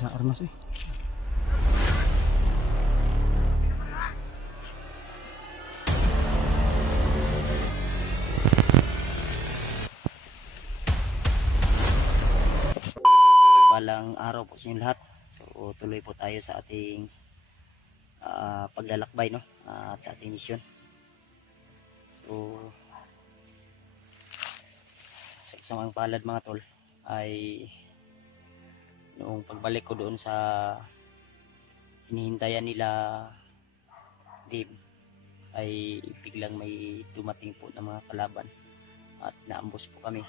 sa armas eh. Balang araw po sa inyong lahat. So tuloy po tayo sa ating paglalakbay, no? At sa ating misyon. So sa isang palad mga tol ay noong pagbalik ko doon sa hinihintayan nila Dave ay biglang may dumating po na mga kalaban at naambos po kami.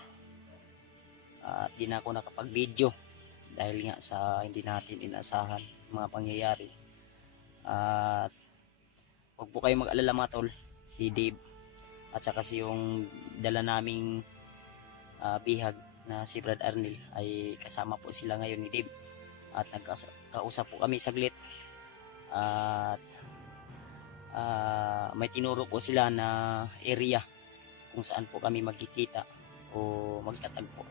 At di na ako nakapag-video dahil nga sa hindi natin inaasahan mga pangyayari. At huwag po kayong mag-alala mga tol, si Dave at saka si yung dala naming bihag na si Brad Arnel ay kasama po sila ngayon ni Dave. At nagkausap po kami saglit at may tinuro po sila na area kung saan po kami magkikita o magtatagpo.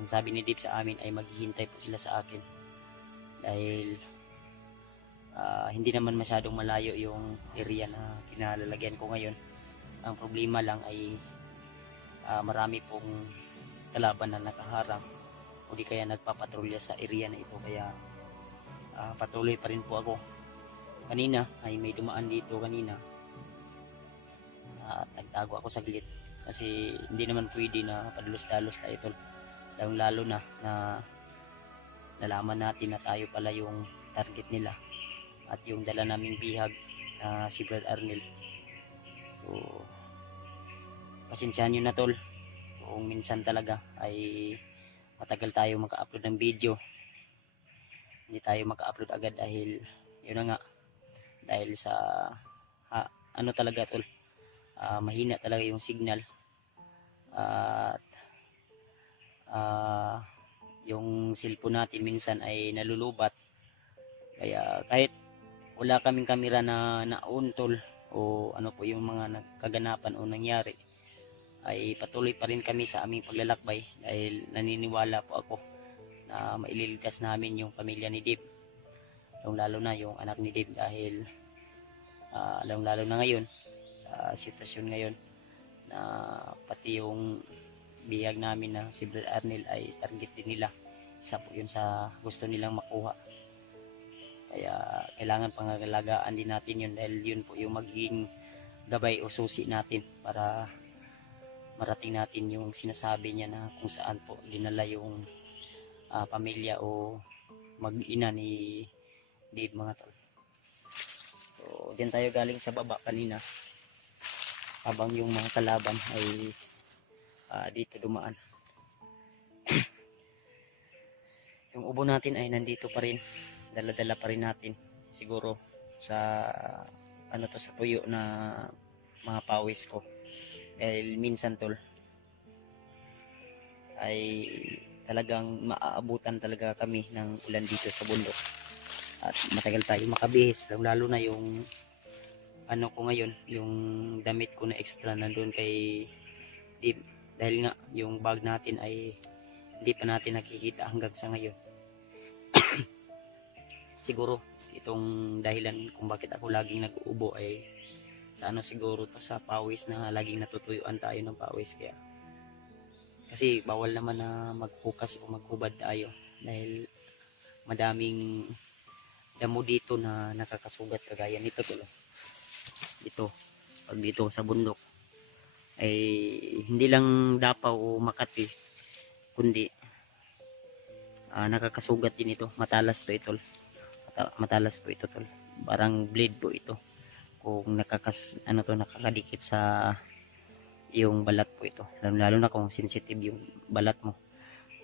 Ang sabi ni Dave sa amin ay maghihintay po sila sa akin dahil hindi naman masyadong malayo yung area na kinalalagyan ko ngayon. Ang problema lang ay marami pong kalaban na nakaharang o di kaya nagpapatrolya sa area na ito, kaya patuloy pa rin po ako. Kanina ay may dumaan dito kanina at nagtago ako saglit kasi hindi naman pwede na padalos-dalos tayo tol, lalo na nalaman natin na tayo pala yung target nila at yung dala naming bihag na si Brad Arnel. So pasensyahan nyo na tol kung minsan talaga ay matagal tayo maka-upload ng video, hindi tayo maka-upload agad dahil yun na nga, dahil sa ano talaga tol, mahina talaga yung signal at yung cellphone natin minsan ay nalulubat, kaya kahit wala kaming kamera na on tol o ano po yung mga kaganapan o nangyari, ay patuloy pa rin kami sa aming paglalakbay dahil naniniwala po ako na maililigtas namin yung pamilya ni Dave, lalo na yung anak ni Dave, dahil lalo na ngayon sa sitwasyon ngayon na pati yung bihag namin na si Brad Arnel ay target din nila. Isa po yun sa gusto nilang makuha, kaya kailangan pangalagaan din natin yun dahil yun po yung magiging gabay o susi natin para marating natin yung sinasabi niya na kung saan po dinala yung pamilya o mag-ina ni Dave mga tol. So diyan tayo galing sa baba kanina habang yung mga kalaban ay dito dumaan. Yung ubo natin ay nandito pa rin, dala-dala pa rin natin siguro sa ano to, sa tuyo na mga pawis ko. Dahil minsan tol ay talagang maaabutan talaga kami ng ulan dito sa bundok at matagal tayo makabihis, lalo na yung ano ko ngayon, yung damit ko na extra nandun kay Dave, dahil nga yung bag natin ay hindi pa natin nakikita hanggang sa ngayon. Siguro itong dahilan kung bakit ako laging nag-uubo ay sa ano siguro to, sa pawis na laging natutuyuan tayo ng pawis, kaya kasi bawal naman na magpukas o maghubad tayo dahil madaming damo dito na nakakasugat kagaya nito tulo. Ito pag dito sa bundok ay hindi lang Davao o Makati kundi nakakasugat din ito. Matalas to ito, matalas po ito tol, parang blade po ito kung nakakadikit sa yung balat po ito, lalo na kung sensitive yung balat mo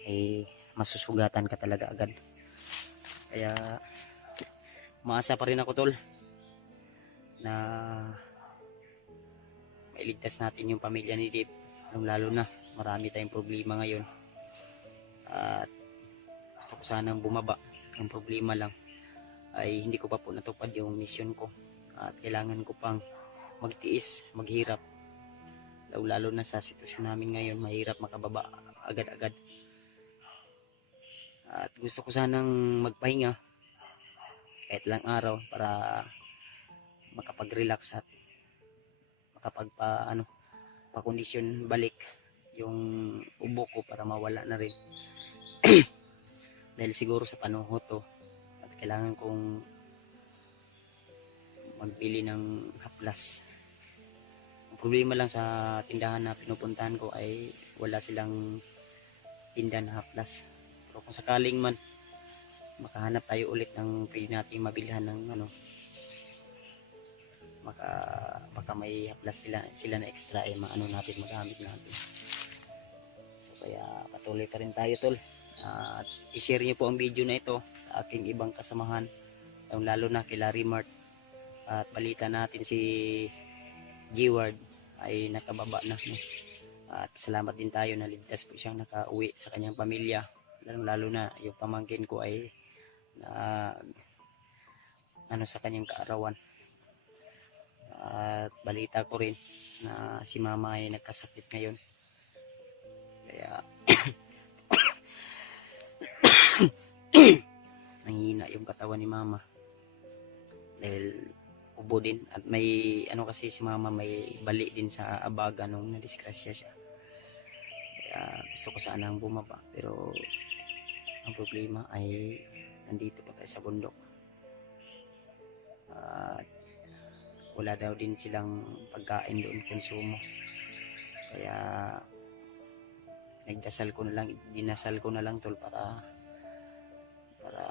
ay masusugatan ka talaga agad. Kaya maasa pa rin ako tol na mailigtas natin yung pamilya ni Dave, lalo na marami tayong problema ngayon at gusto ko sanang bumaba. Ang problema lang ay hindi ko pa po natupad yung mission ko at kailangan ko pang magtiis, maghirap, lalo na sa sitwasyon namin ngayon, mahirap makababa agad-agad. At gusto ko sanang magpahinga kahit lang araw para makapag-relax at makapagpa ano, pa-kondisyon balik yung ubo ko para mawala na rin. Dahil siguro sa panahon to at kailangan kong magbili ng haplas. Ang problema lang sa tindahan na pinupuntahan ko ay wala silang tinda na haplas. Pero kung sakaling man makahanap tayo ulit ng pwede nating mabilhan ng ano, baka may haplas sila na extra maano natin, magamit natin. So, kaya patuloy pa rin tayo tol. At i-share nyo po ang video na ito sa aking ibang kasamahan, lalo na kay Larry Mart. At balita natin si G-Ward ay nakababa na, no? At salamat din tayo na ligtas po siyang nakauwi sa kanyang pamilya, lalo na yung pamangkin ko ay ano sa kanyang kaarawan. At balita ko rin na si mama ay nagkasakit ngayon, kaya nanghina yung katawan ni mama dahil ubo din. At may ano kasi si mama, may bali din sa abaga nung nadisgrasya siya, kaya gusto ko sanang bumaba, pero ang problema ay nandito pa tayo sa bundok at wala daw din silang pagkain doon, konsumo. Kaya dinasal ko na lang tol para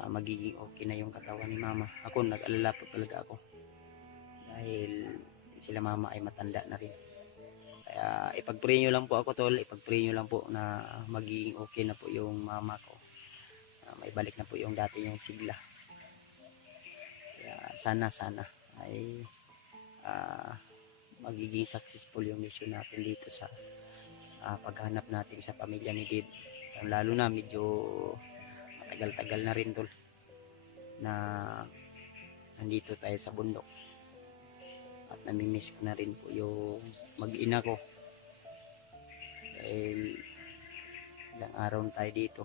magiging okay na yung katawan ni mama. Ako nag-alala po talaga ako dahil sila mama ay matanda na rin. Kaya ipag-pray nyo lang po ako tol, ipag-pray nyo lang po na magiging okay na po yung mama ko, may balik na po yung dati niyang sigla. Kaya sana ay magiging successful yung mission natin dito sa paghanap natin sa pamilya ni Dave. Lalo na medyo matagal-tagal na rin tol na nandito tayo sa bundok, at namimiss ko na rin po yung mag-ina ko dahil ilang araw tayo dito,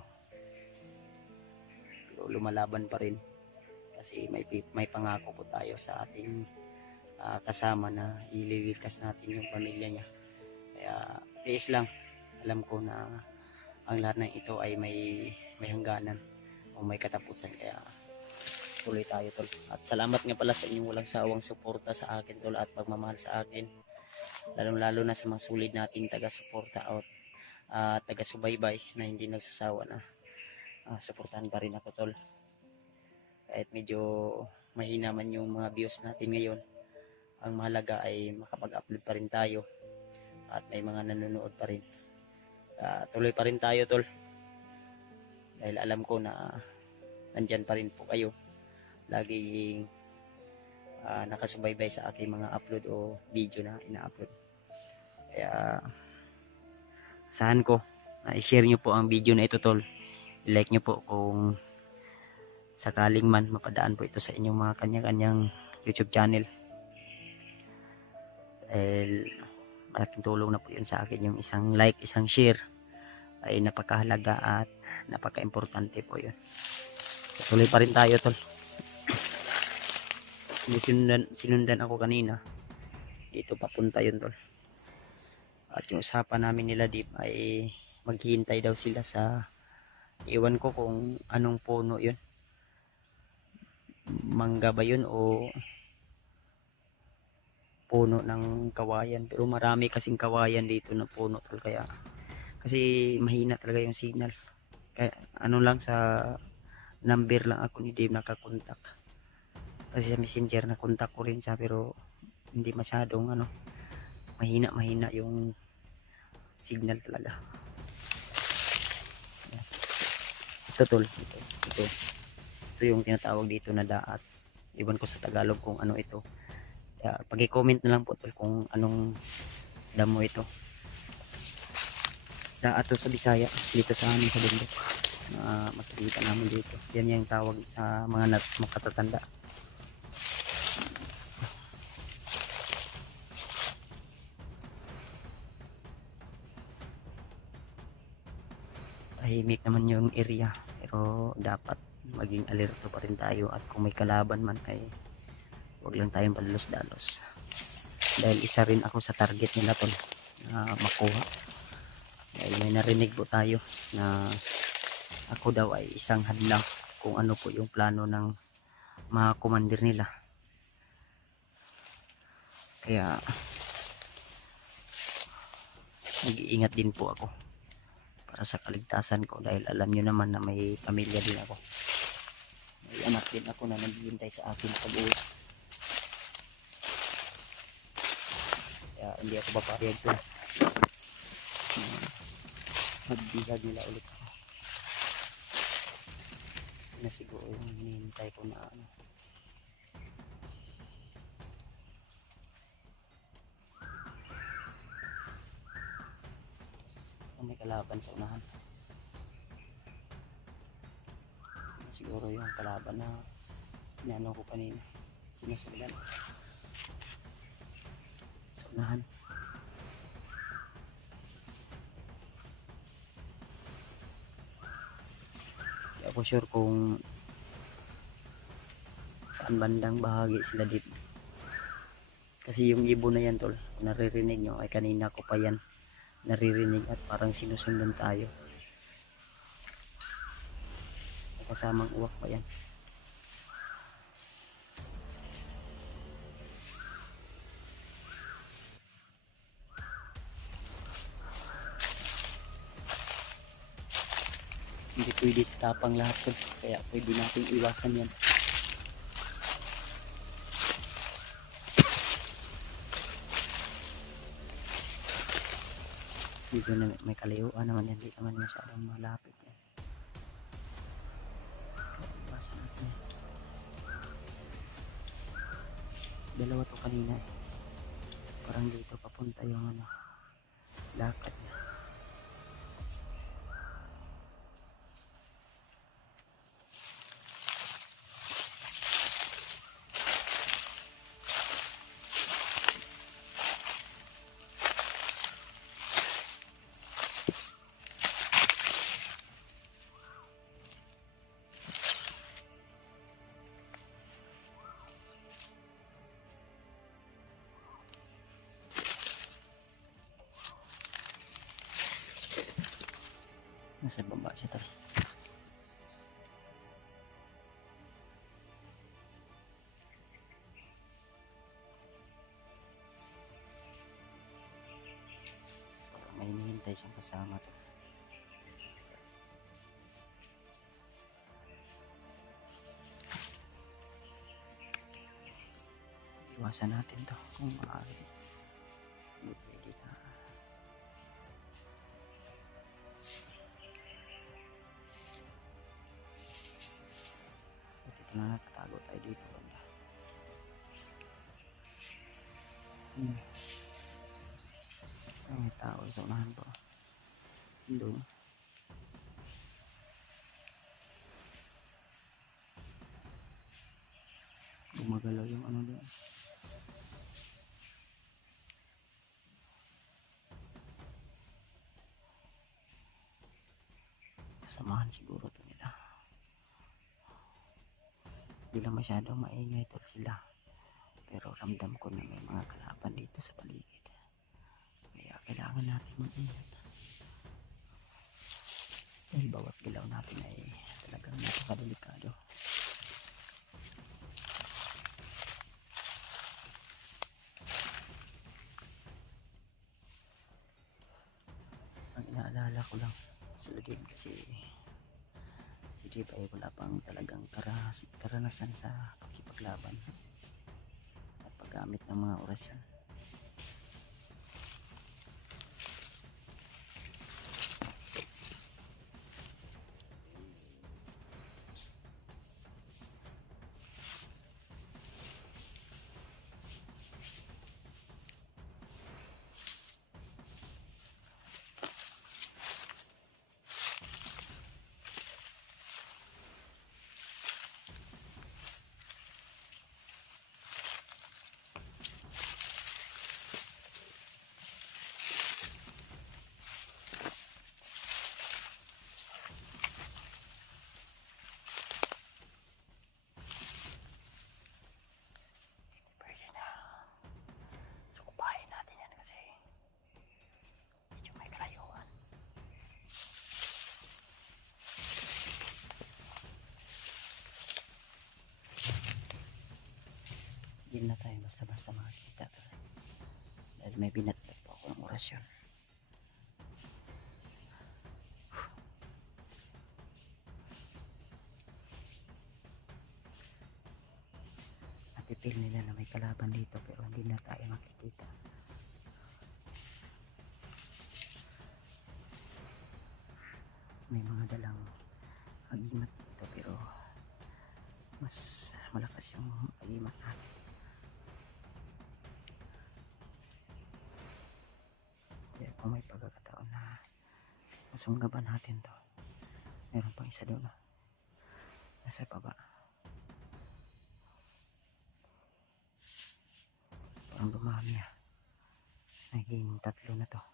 pero lumalaban pa rin kasi may pangako po tayo sa ating kasama na ililigtas natin yung pamilya niya. Kaya tiis lang, alam ko na ang lahat ng ito ay may hangganan o may katapusan, kaya tuloy tayo tol. At salamat nga pala sa inyong walang sawang suporta sa akin tol at pagmamahal sa akin, lalo na sa mga sulit nating taga-suporta at taga-subaybay na hindi nagsasawa na suportahan pa rin ako tol. Kahit medyo mahina man yung mga views natin ngayon, ang mahalaga ay makapag-upload pa rin tayo at may mga nanonood pa rin. Tuloy pa rin tayo tol, dahil alam ko na nandyan pa rin po kayo, laging nakasubaybay sa aking mga upload o video na ina-upload. Kaya saan ko i-share nyo po ang video na ito tol, i-like nyo po kung sakaling man mapadaan po ito sa inyong mga kanya-kanyang YouTube channel. Dahil malaking tulong na po yun sa akin, yung isang like, isang share ay napakahalaga at napaka-importante po yun. Tuloy pa rin tayo tol. Sinundan ako kanina dito, papunta yun tol. At yung usapan namin nila Deep ay maghihintay daw sila sa, iwan ko kung anong puno yun, mangga ba yun o puno ng kawayan, pero marami kasing kawayan dito na puno tol, kaya kasi mahina talaga yung signal. Kaya ano lang, sa number lang ako ni Dave nakakontak, kasi sa messenger na kontak ko rin siya, pero hindi masyadong mahina yung signal talaga. Ito tol, ito yung tinatawag dito na daat, iwan ko sa Tagalog kung ano ito. Kaya pag-i-comment na lang po tol kung anong damo ito. Daat to sa Bisaya, dito sa amin sa bundok, makikita namin dito. Yan yung tawag sa mga makatatanda. Tahimik naman yung area, pero pero dapat maging alerto pa rin tayo, at kung may kalaban man ay huwag lang tayong palulos-dalos, dahil isa rin ako sa target nila tol na makuha. Dahil may narinig po tayo na ako daw ay isang hadlang kung ano po yung plano ng mga commander nila. Kaya nag-iingat din po ako para sa kaligtasan ko, dahil alam nyo naman na may pamilya din ako, may anak din ako na naghihintay sa akin pag-uwi. Kaya hindi ako papayag ko magbihag nila ulit ako. Na siguro yung hinihintay ko na ano. May kalaban sa unahan. Siguro yung kalaban na inano ko kanina, sinusundan sa unahan. Hindi ako sure kung saan bandang bahagi sila dito, kasi yung ibon na yan tol, kung naririnig nyo ay kanina ko pa yan naririnig, at parang sinusundan tayo, kasamang uwak pa yan. Hindi pwede tapang lahat tol, kaya pwede nating iwasan yan. Dito na may kalayuan naman yan, hindi naman masyadong malapit yan. Iwasan natin. Dalawa to kanina, parang dito papunta yung ano, lakad niya. Nasa baba siya tol. May hinihintay siyang kasama tol. Iwasan natin to kung maaari. Hindi pwede na. Dito na nakatago tayo dito banda. May tao sa unahan po. Doon. Gumagalaw yung ano doon. Samahan siguro to nila. Hindi lang masyadong maingay to sila, pero ramdam ko na may mga kalaban dito sa paligid, kaya kailangan natin mag-ingat, dahil bawat gilaw natin ay talagang napakadelikado. Ang inaalala ko lang sa Ludin, kasi si Jeep ay wala pang talagang karanasan sa pagkipaglaban at paggamit ng mga orasyon. Hindi na tayo basta-basta makakita dahil may binatbat po ako ng orasyon. Napipil nila na may kalaban dito pero hindi na tayo makikita. May mga dalang agimat dito pero mas malakas yung agimat natin. Kaya kung may pagkakataon na masunggaban natin to, meron pang isa doon nasa baba. Parang dumami naging 3 na to.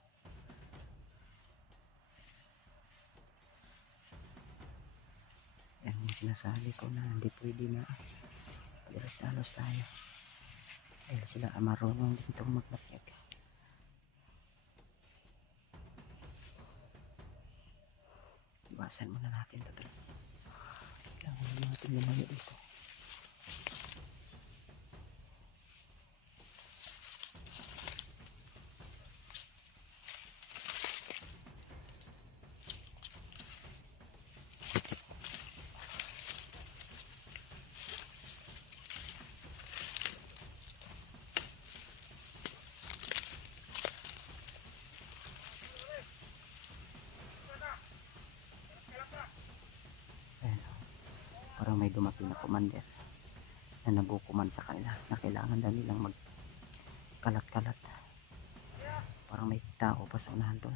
Yan yung sinasabi ko na hindi pwede na padalos-dalos tayo dahil sila marunong dito maglakyag. Iwasan muna natin ito talaga. Kailangan natin lumayo dito. Parang may dumating na commander na nagkukuman sa kanila na kailangan daw nilang magkalat-kalat. Parang may tao pa sa unahan doon.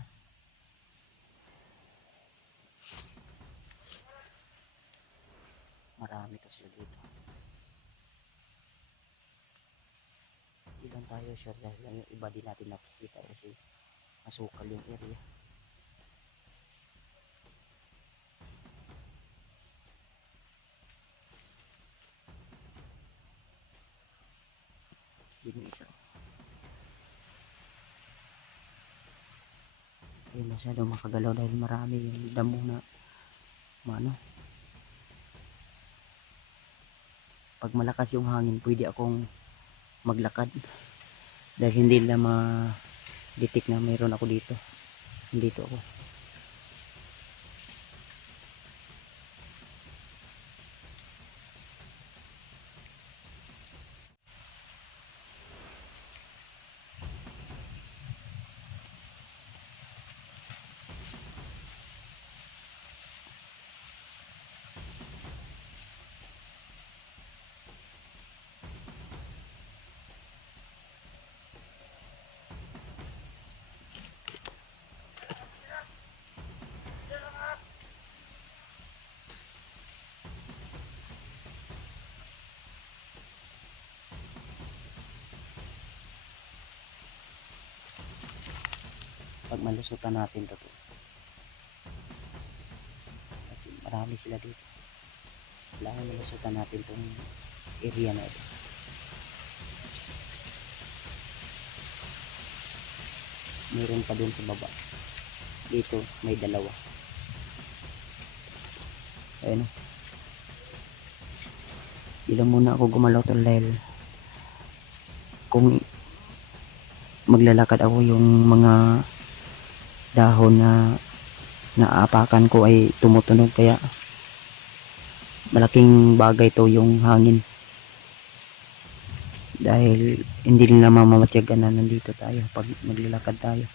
Marami to sila dito. Hindi lang tayo sure dahil yung iba din natin nakikita kasi masukal yung area. Yun yung isa. Hindi masyadong makagalaw dahil marami yung damo na pag malakas yung hangin pwede akong maglakad dahil hindi nila ma-detect na mayroon ako dito. Dito ako. Pag malusutan natin to kasi marami sila dito, kailangan malusutan natin tong area na ito. Meron pa dun sa baba, dito may 2. Ayun o. Di lang muna ako gumalaw tol dahil kung maglalakad ako yung mga dahon na naapakan ko ay tumutunog kaya malaking bagay to yung hangin dahil hindi nila mamamatyagan na nandito tayo pag maglalakad tayo.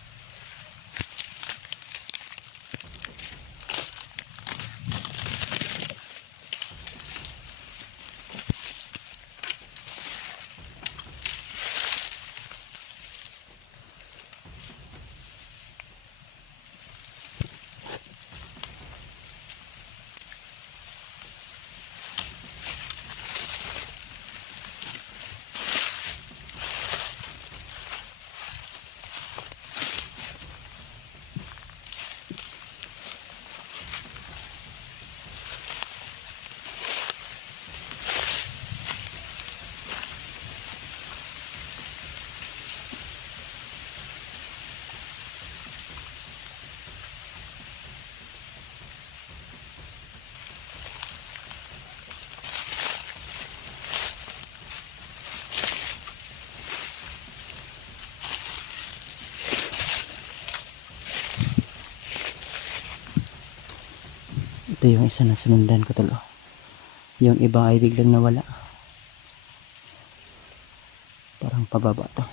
Ito yung isa na sinundan ko tulo. Yung iba ay biglang nawala. Parang pababa to.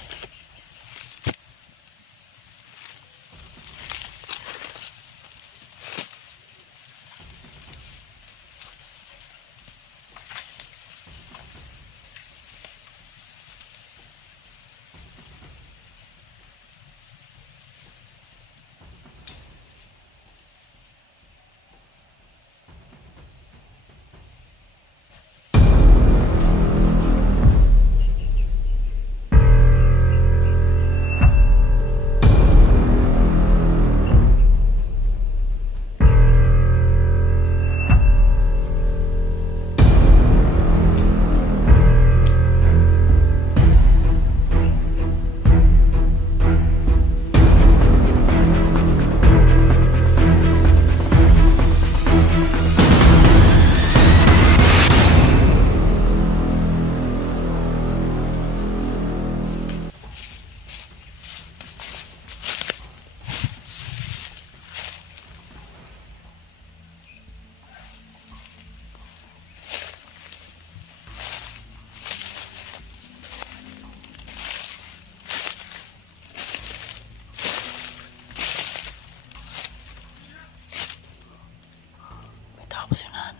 May tao pa sa unahan.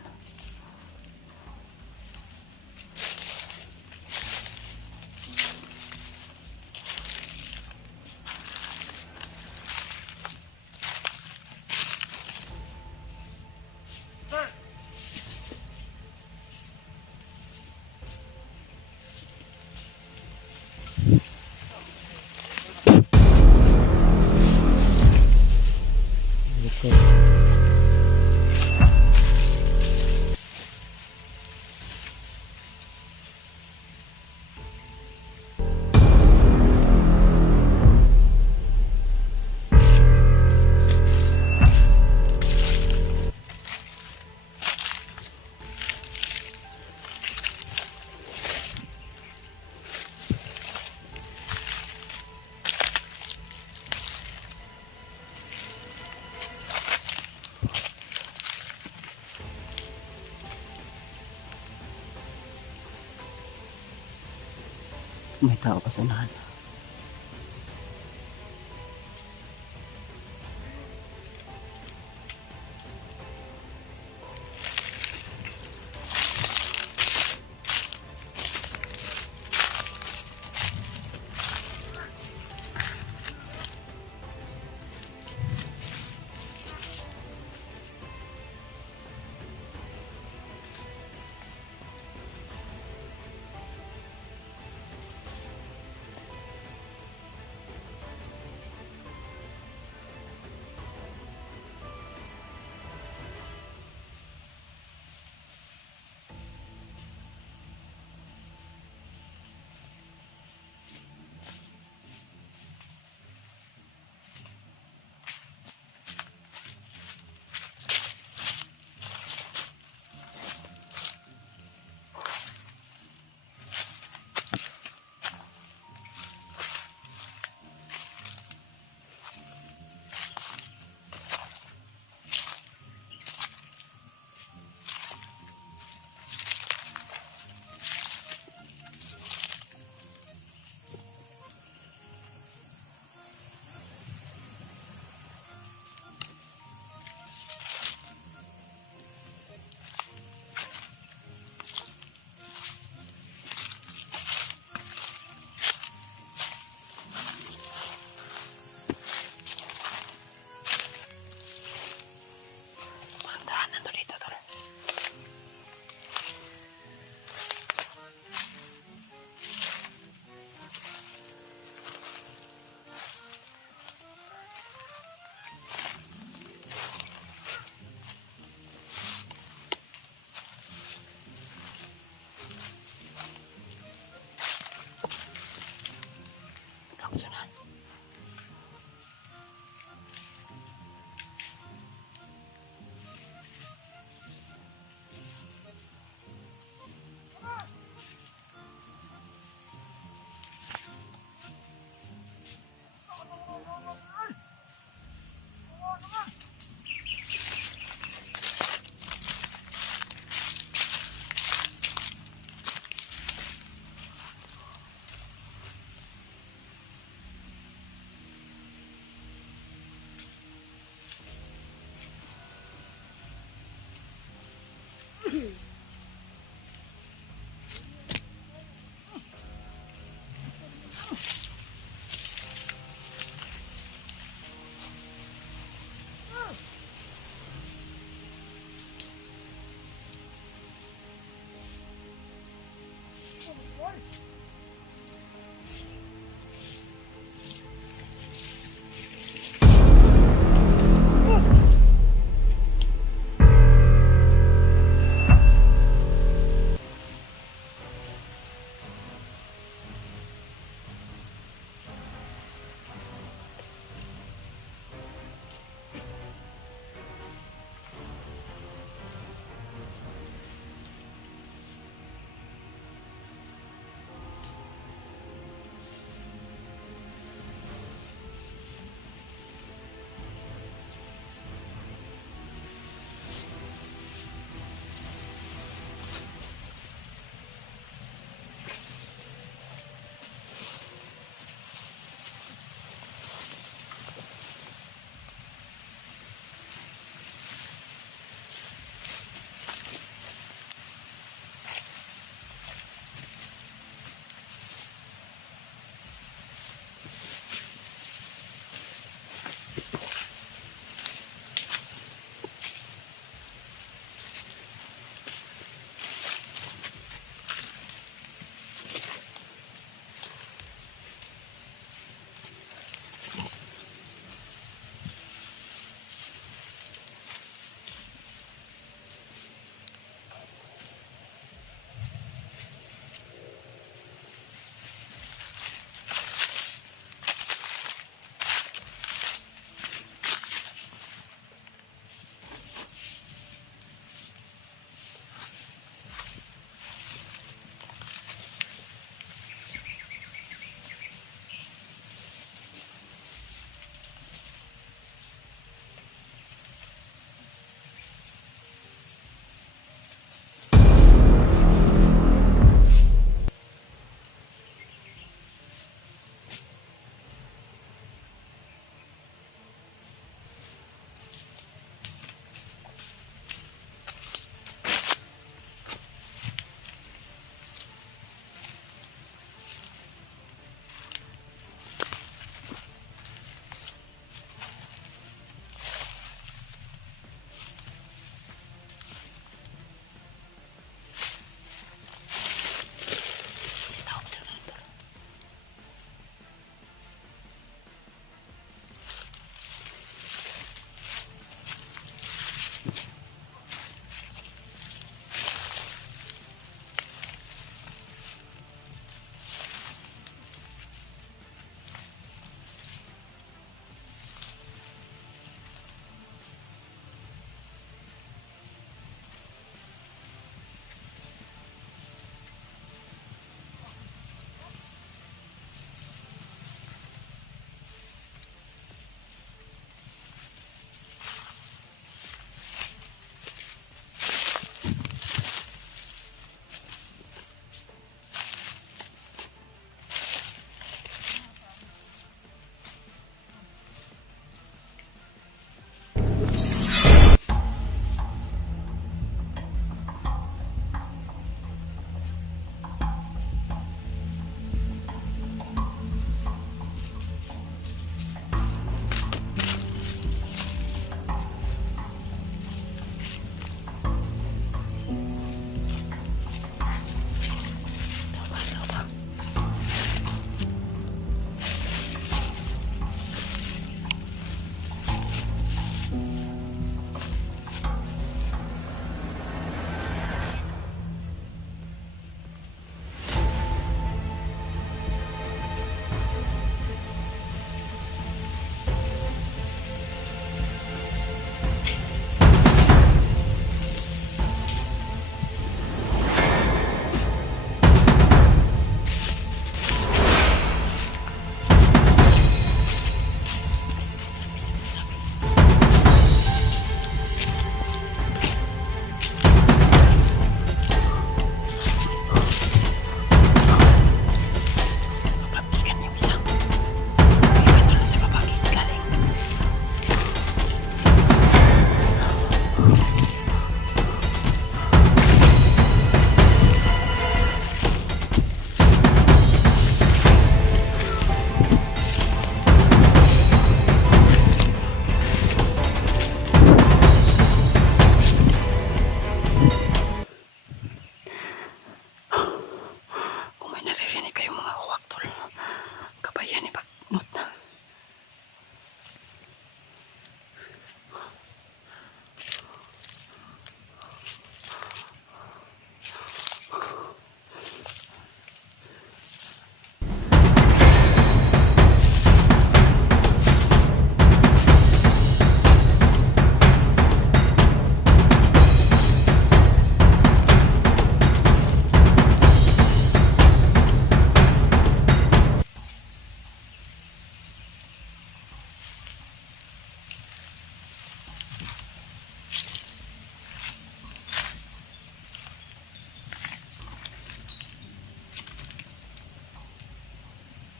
May tao pa sa unahan.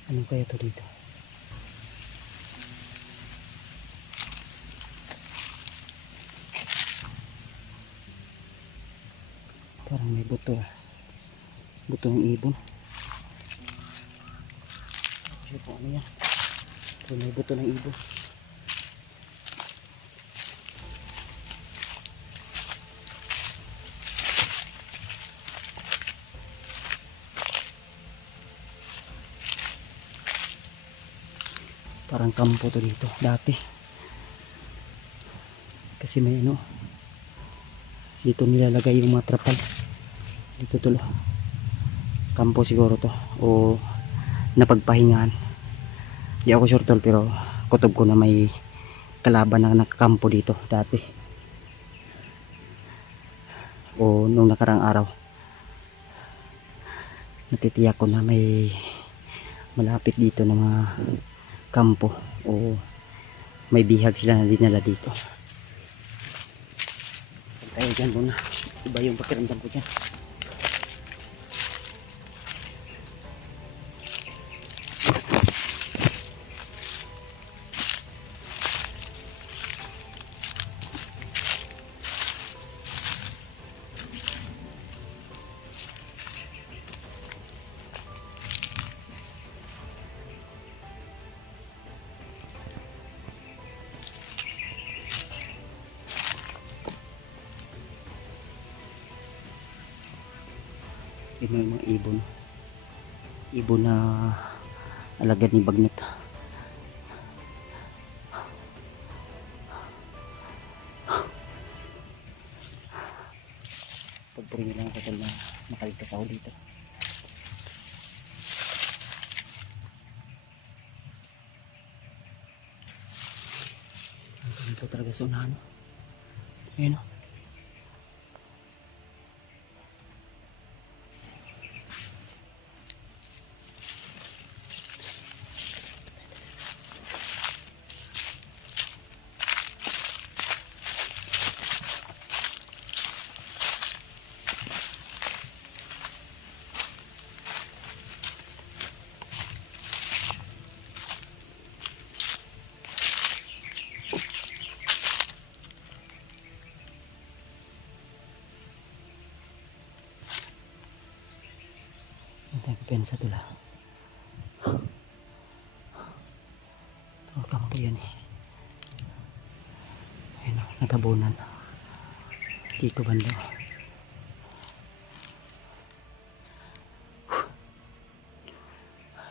Ano kaya to dito? Parang may buto ah. Buto ng ibon. Kasi po ano yan? So, may buto ng ibon. Parang kampo to dito dati. Kasi may ano. Dito nilalagay yung mga trapal. Dito tulo. Kampo siguro to. O napagpahingahan. Di ako sure tol, pero kutob ko na may kalaban na nakakampo dito dati. O nung nakarang araw. Natitiyak ko na may malapit dito na mga kampo o may bihag sila na dinala dito. Tayo dyan muna. Iba yung pakiramdam ko dyan. Yun yung mga ibon. Ibon na alagad ni Bagnet. Pagpuri lang ako na makaligtas ako dito. Ang po talaga sa unahan. Ayan o. Pensa tula. Ito kampo yan eh. Ayun o, natabunan. Dito banda.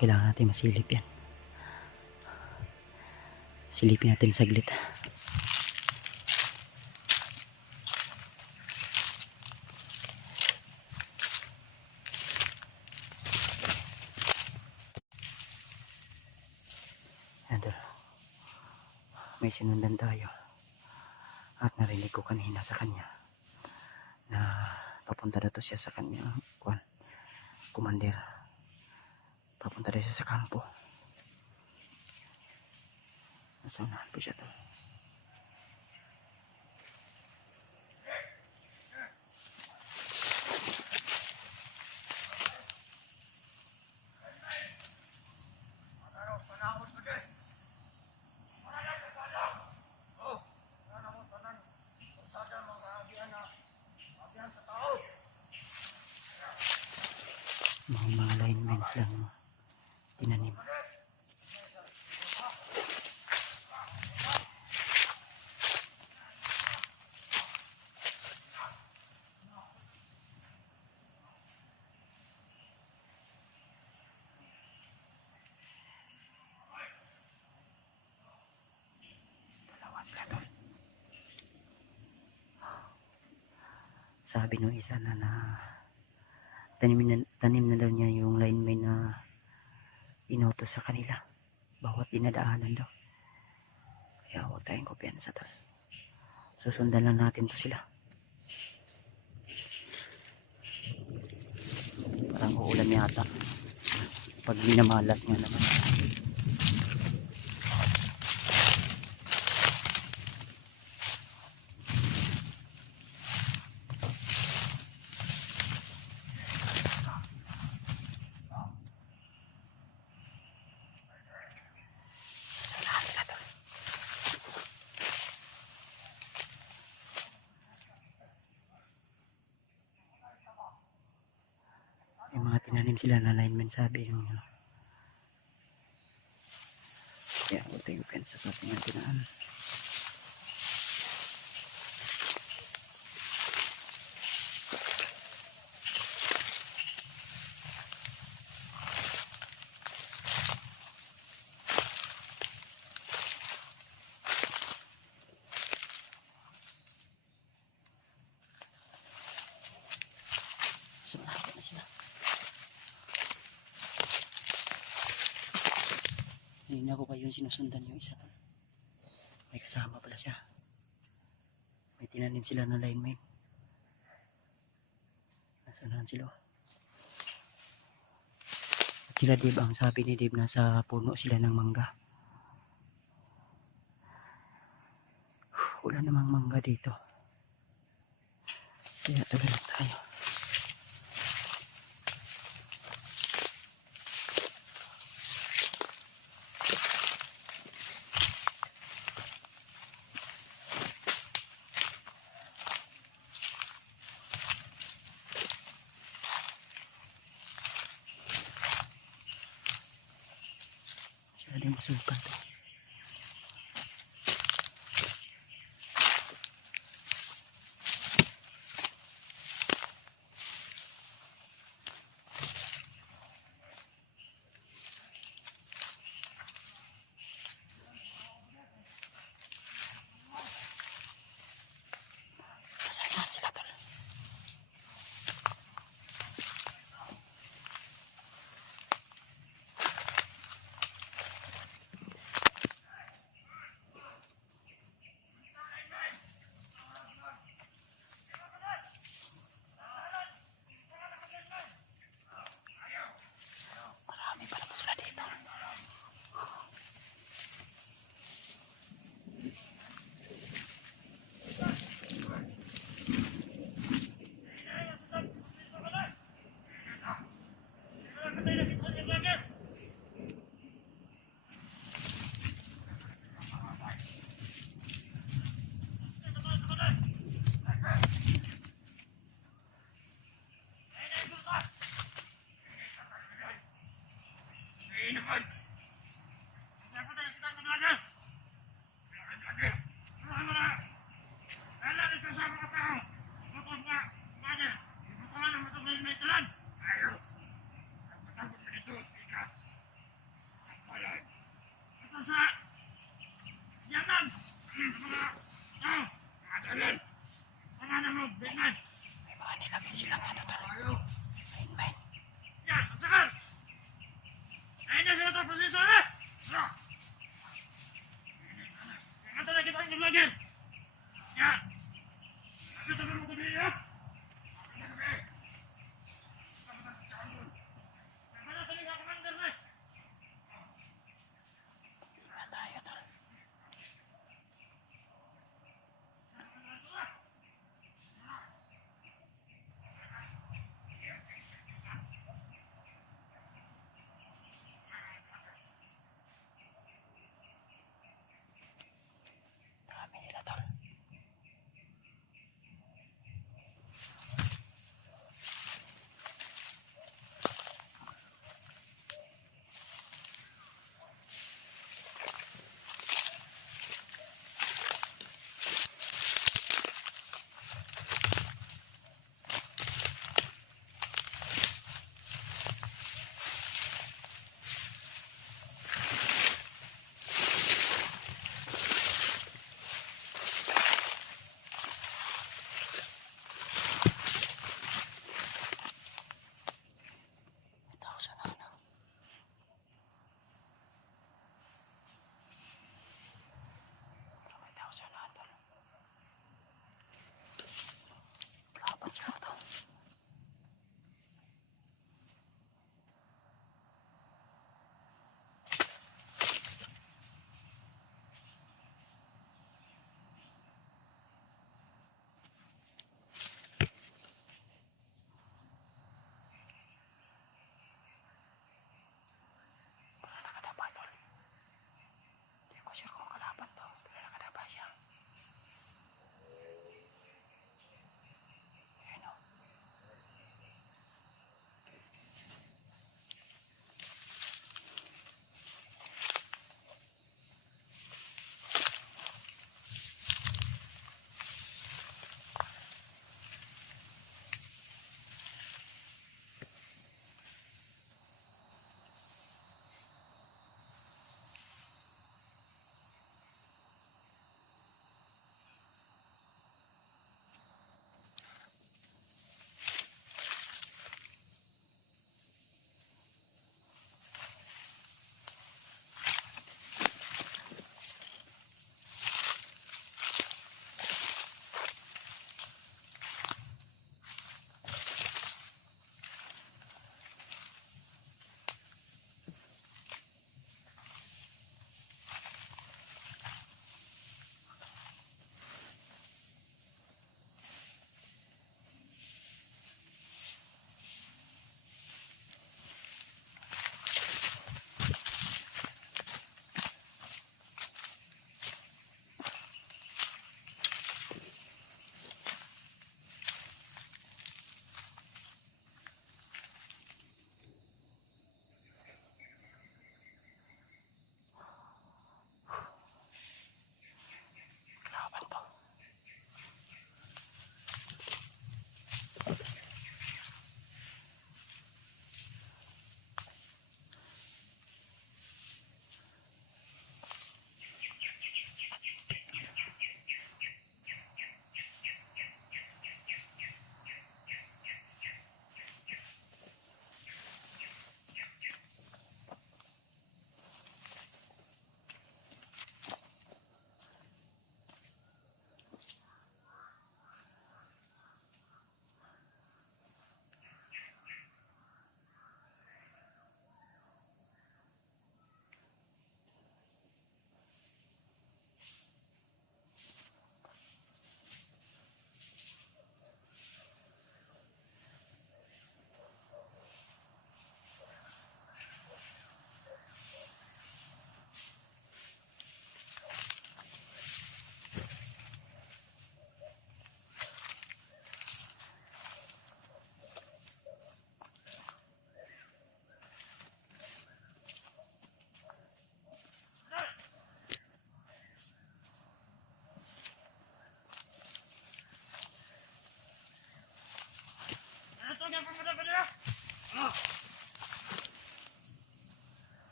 Kailangan natin masilip yan. Silipin natin saglit. May sinundan tayo at narinig ko kanina sa kanya na papunta na to siya sa kanya commander. Papunta na siya sa kampo. Nasa unahan po siya to. Mga linements lang tinanim. Dalawa sila doon. Sabi nung isa na tanim na daw niya yung lineman na inutos sa kanila bawat dinadaanan daw. Kaya huwag tayong kumpiyansa tol. Susundan lang natin to sila. Parang uulan yata pag minamalas nga naman. tinanim sila na lineman, sabi yung ano. Kaya ito yung fence sa ating tinaan. So, malapit na sila. Hindi ako pa yung sinusundan yung isa to. May kasama pala siya. May tinanim sila ng lineman. Nasanahan sila. At sila Dave, ang sabi ni Dave, nasa puno sila ng mangga. Wala namang mangga dito. Kaya tuloy na tayo. Sila masukan to. Nasanahan sila to. Marami pala po sila dito. May mga nilagay silang ano to. Lineman. Tingnan tayo to. Dami nila to.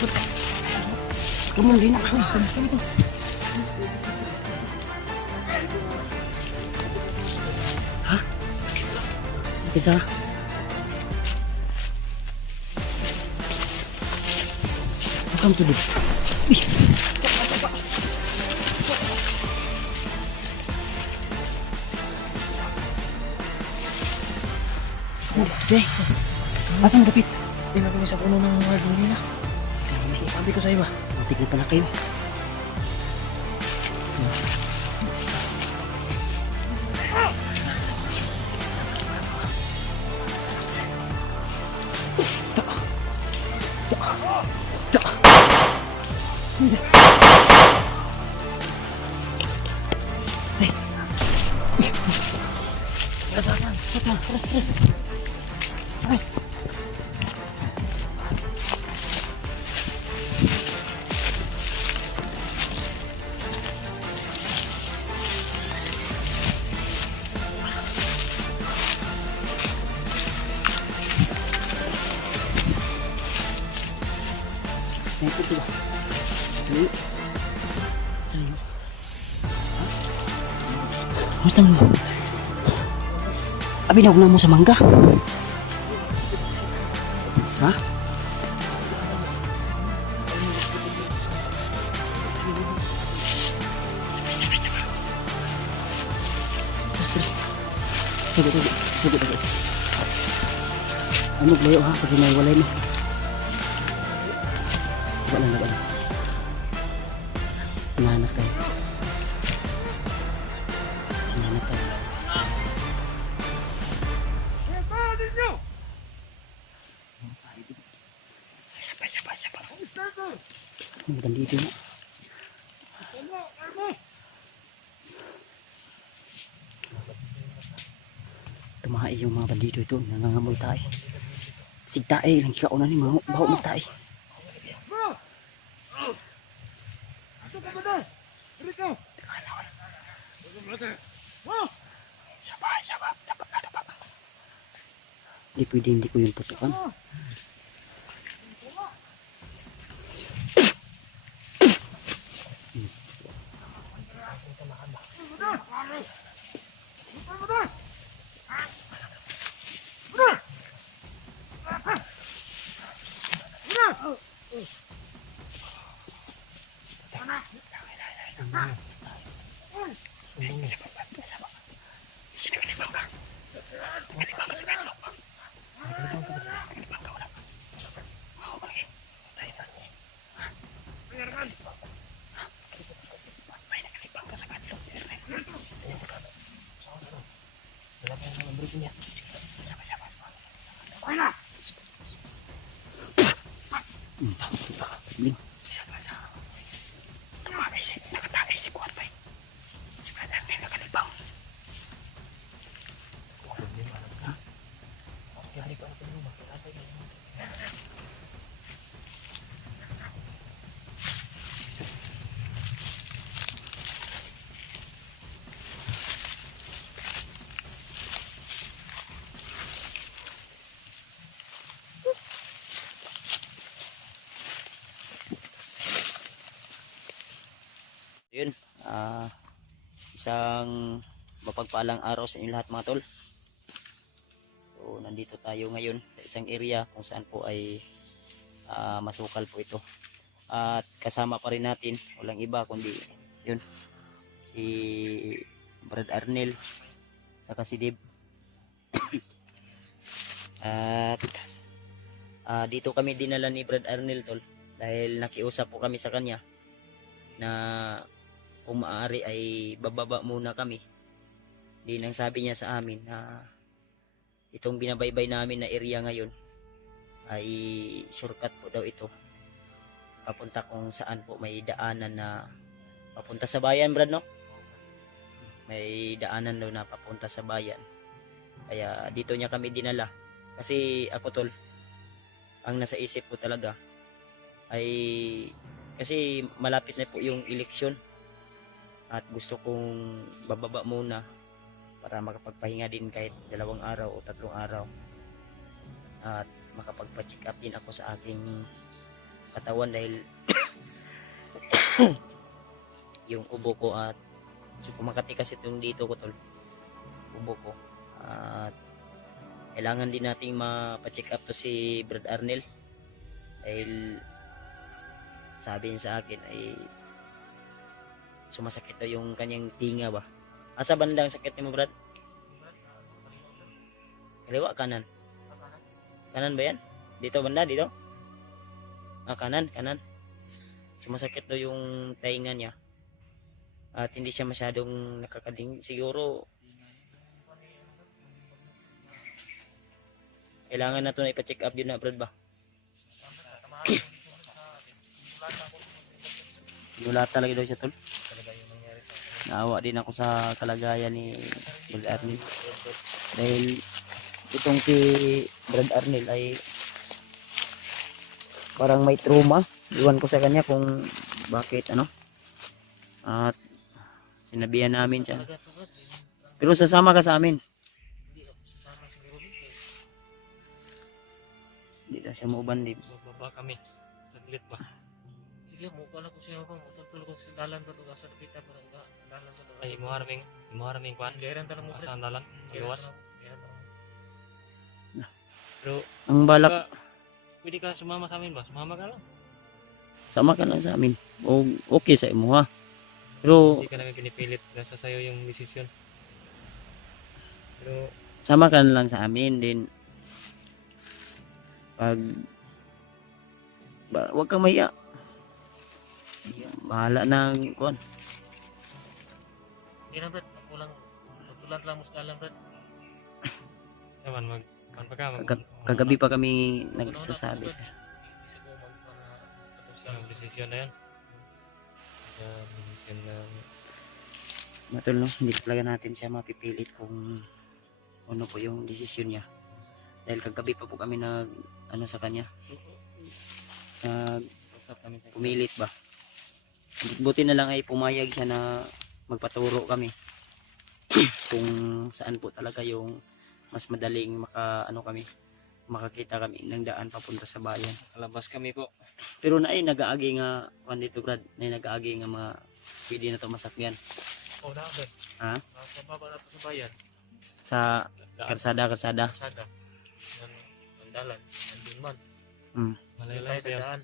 Kamu din na. Ha? Bisa? Welcome to the... Ih. Okay. Asang dapit? Hindi na kami sa puno ng mga dumi na. Sabi ko sa iba. Matik na pala kayo. Terus. Sniper tu ba? Sali. Sali. Musta mo? Abi na mo sa mangga. Ha? Terus. Tunggu. Ano layo ha kasi may walay mo. Wala. Nanak kayo. Siapa? Mudah dito na. Tumahay yung mga bandito ito, nangangamoy tayo. Sigtae lang kikauna ni mga baho magtae. Siapa? Dapat. Hindi ko yung putukan. Sini kalibang ka. Kalibang ka sa kanilok. Kalibang ka wala. Oo, okay. Tayo na. May nakalibang ka sa kanilok. Wala pa yung mga briefing niya. Siapa? Ay na! Bling. Tumagay si, nakatagay si Kuwatay. Si Brother Arnel nakalibang. Ha? Yari pa ako naman. Yun, isang mapagpalang araw sa inyo lahat mga tol. So nandito tayo ngayon sa isang area kung saan po ay masukal po ito. At kasama pa rin natin, walang iba kundi yun, si Brad Arnel saka si Dave. At dito kami dinala ni Brad Arnel tol dahil nakiusap po kami sa kanya na kung maaari ay bababa muna kami. Din ang sabi niya sa amin na itong binabaybay namin na area ngayon ay shortcut po daw ito papunta kung saan po may daanan na papunta sa bayan, Brad, no? May daanan daw na papunta sa bayan, kaya dito niya kami dinala. Kasi ako tol, ang nasa isip ko talaga ay kasi malapit na po yung eleksyon at gusto kong bababa muna para makapagpahinga din kahit 2 araw o 3 araw at makapagpa-check up din ako sa aking katawan dahil yung ubo ko at kumakati kasi itong dito ko tol, ubo ko. At kailangan din nating mapacheck up to si Brad Arnel dahil sabi niya sa akin ay sumasakit daw yung kanyang tinga ba. Asa banda ang sakit mo, Brad? Kaliwa, kanan? Kanan ba yan? Dito banda, dito? Kanan. Sumasakit daw yung tainga niya. At hindi siya masyadong nakakading. Siguro kailangan na ito na ipa-check up yun na, Brad ba? Wala talaga daw siya tol. Naawa din ako sa kalagayan ni Brad Arnel. Dahil itong si Brad Arnel ay parang may trauma. Iwan ko sa kanya kung bakit ano. At sinabihan namin siya. Pero sasama ka sa amin. Hindi na siya mauban din. Bababa kami. Saglit ba? Sige, mukha lang ko siya kung utol ko sa dalan ko to sa kita ko nga dalan ko to. Ay, muharaming kwan. Geran ta mo sa dalan. Gawas. Pero Ang balak, pwede ka sumama sa amin ba? Sumama ka lang. sama ka lang sa amin. O okay sa imo ha. Pero Hindi ka namin pinipilit. Nasa sayo yung desisyon. Pero sama ka na lang sa amin din. Pag wag kang mahiya. Bahala na kuan. hindi na Brad. Magkulan lang mo sa dalan Brad. Saman mag kan pa ka. Kagabi pa kami nagsasabi sa Isa ko yung desisyon na yan. Desisyon na matol no, hindi talaga natin siya mapipilit kung ano po yung desisyon niya. Dahil kagabi pa po kami nag ano sa kanya. usap kami sa Pumilit ba. Buti na lang ay pumayag siya na magpaturo kami kung saan po talaga yung mas madaling makakita kami ng daan papunta sa bayan. Kalabas kami po. Pero na ay nag-aagi nga kuan dito Brad, na nag-aagi nga mga pwede na to masakyan Oh, na Brad. Ha? Nakababa na po sa bayan. sa karsada. Kasada. Ang dalan. Andun man. Malayo pa yan.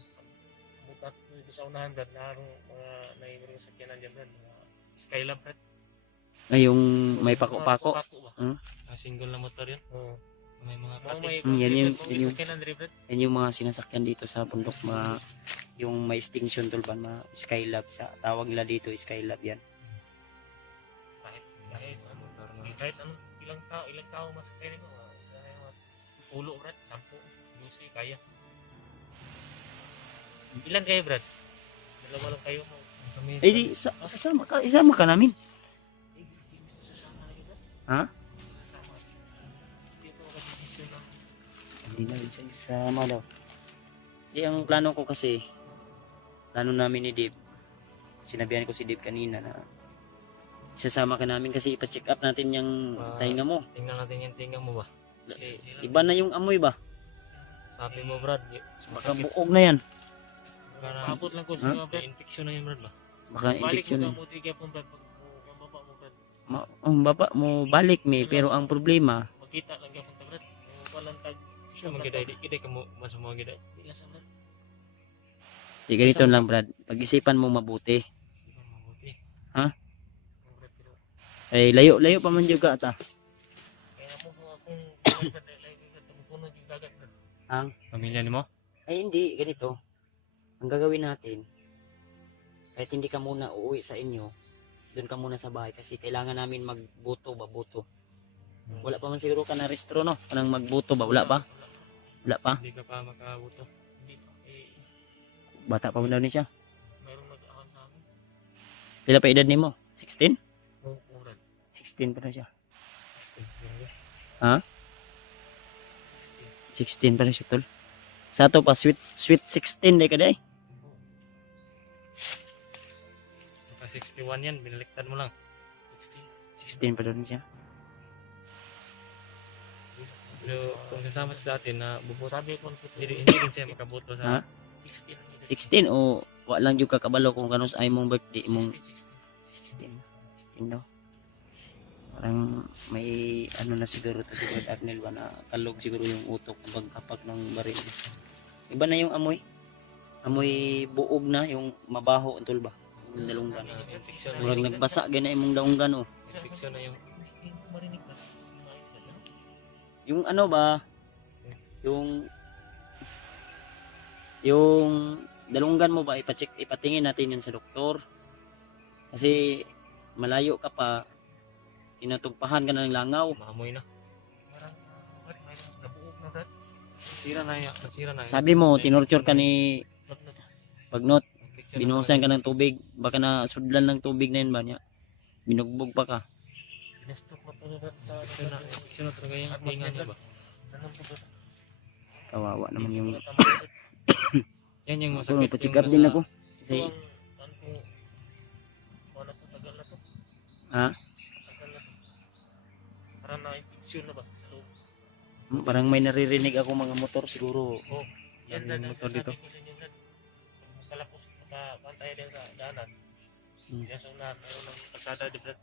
Mutat dito sa unahan Brad. Narong mga naimirong sakyanan dyan Brad. Mga Skylab Brad. Ay yung may pako-pako. Pako ba? Single na motor yun. Oo. May mga kati. Yan yung sakyanan rin Brad. yan yung mga sinasakyan dito sa bundok, yung may extinction tool ba, mga Skylab sa tawag nila dito, Skylab yan. Kahit anong ilang tao masakyan mo. Ulo Brad. 10. 12 kaya. Ilan kayo Brad? Dalawa lang kayo mo. Eh di isama ka namin. Sasama na yun Brad. Ha? Sasama. Hindi ko makadesisyon ng Hindi na isa isama daw. Ang plano ko kasi, plano namin ni Dave, sinabihan ko si Dave kanina na isasama ka namin kasi ipa-check up natin yung tainga mo. Tingnan natin yung tinga mo ba? Kasi Iba na yung amoy ba? sabi mo Brad, Baka buog na yan. paabot lang ko sa Brad. Infection na yun Brad ba? Baka Balik infection. mo tigay po Brad. Mababa mo Brad. Ang baba mo balik mi, pero ang problema, Magkita lang yung Brad. Walang tag. Siya magiday. Di ka mo masama magiday. Di lang sa Brad. di ganito lang Brad, pag-isipan mo mabuti. Mabuti. Ha? Brad, pero Ay layo pa man juga ta. kaya mo kung akong Brad tumutunog yung gagat Brad. Ang Pamilya ni mo? ay hindi ganito. Ang gagawin natin, kahit hindi ka muna uuwi sa inyo, doon ka muna sa bahay kasi kailangan namin magbuto. Wala pa man siguro ka na restro no? Kanang magbuto ba? Wala pa? Wala pa? Hindi ka pa makabuto. Hindi pa. Bata pa man daw ni siya. Mayroong nag-akan sa akin. Pila pa edad nimo? 16? Oo, Brad. 16 pa na siya. 16. Ha? 16 pa na siya tol. Sa ato pa sweet 16 day ka day. Naka 61 yan, binaliktad mo lang. 16 pa daw siya. Pero kung kasama sa atin na bubuto, sabi ko hindi din siya makabuto Ha? sa 16 ang 16 o wa lang jud ka kabalo kung kanus ay mong birthday imong 16. 16 daw. Parang may ano na siguro to si Brad Arnel ba na kalog siguro yung utok ng pagkapak ng baril. Iba na yung amoy. Amoy buog na yung mabaho tol ba? Yung dalunggan. Infection na Murag nagbasa gyud na imong daunggan oh. Infection na yung marinig na. Yung ano ba? Yung dalunggan mo ba ipa-check ipatingin natin yun sa doktor. Kasi malayo ka pa tinatugpahan ka na ng langaw. Maamoy na. Parang may nabuog na Brad. Nasira na. Sabi mo tinorture ka ni Bagnot. Infection na Binuhusan ka ng tubig, baka na sudlan ng tubig na yun ba niya? Binugbog pa ka. Pinastok mo to Brad sa infection na talaga yung tinga niya ba? Ano po ba? Kawawa naman yung Yan yung ako masakit. pa-check up din ako. Ito Kasi ang ano to tagal na to. ha? Tagal na to. Parang na-infection na ba sa loob? Parang may naririnig ako mga motor siguro. Oh, yan Yan na yung motor dito. ko sa inyo Brad. Kalapos makapantay din sa daanan. Yan sa unahan. Ayaw ng kalsada di Brad.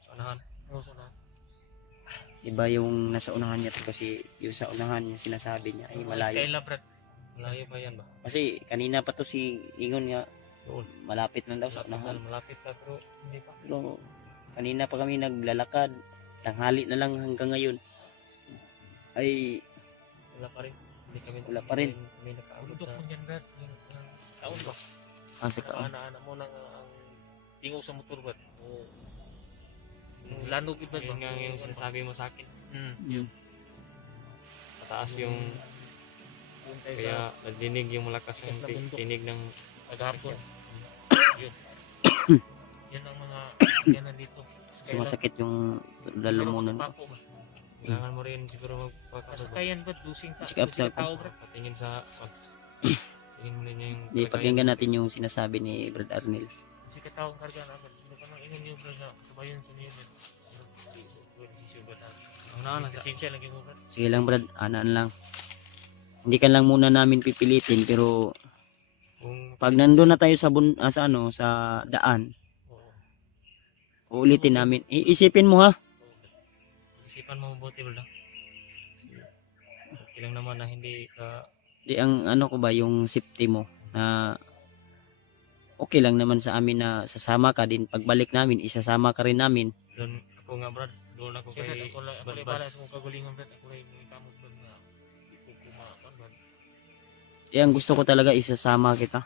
Sa unahan. Oo, sa unahan. Iba yung nasa unahan niya to kasi yung sa unahan yung sinasabi niya ay malayo. Skyla Brad. Malayo pa yan ba? Kasi kanina pa to si Ingon nga Doon. malapit lang daw sa unahan. Malapit pa pero hindi pa. Pero kanina pa kami naglalakad. Tanghali na lang hanggang ngayon. Ay Wala pa rin. Hindi kami Wala pa rin. May nakaabot sa mo dyan Brad. Yung taon ba? sa kaon. Ana-ana mo nang ang tingaw sa motor Brad. O yung lanog iba ba? Yun nga yung sinasabi mo sa akin. Yun. Mataas yung Yun tayo sa kaya nadinig yung malakas Taas yung na bundok. tinig ng paghapon. Yun. Yan ang mga yan nandito. Sumasakit yung lalamunan ko. Papo ba? kailangan mo rin siguro Nasa magpakasakit. kayan ba? Dusing ta? Check up sa tao Brad? Patingin sa tingin mo din yung Di pakinggan natin yung sinasabi ni Brad Arnel. Kasi kataong karga na agad. Hindi pa nang ingon yung Brad na sabayan sa niyo Brad. Desisyon ba na? ang nauna sa Kasensya lang yung Brad. Sige lang Brad, anaan lang. Hindi ka lang muna namin pipilitin pero kung pag nandun na tayo sa sa ano sa daan, Oo. uulitin namin. Iisipin mo ha. isipan mo mabuti wala. Okay lang naman na hindi ka Di ang ano ko ba yung safety mo na okay lang naman sa amin na sasama ka din pagbalik namin, isasama ka rin namin. doon ako nga Brad, doon ako Sige, kay ako lang Badbas. bala sa kong kagalingan Brad. Ako lang yung kamot Brad na kukumakan Brad. Di ang gusto ko talaga isasama kita.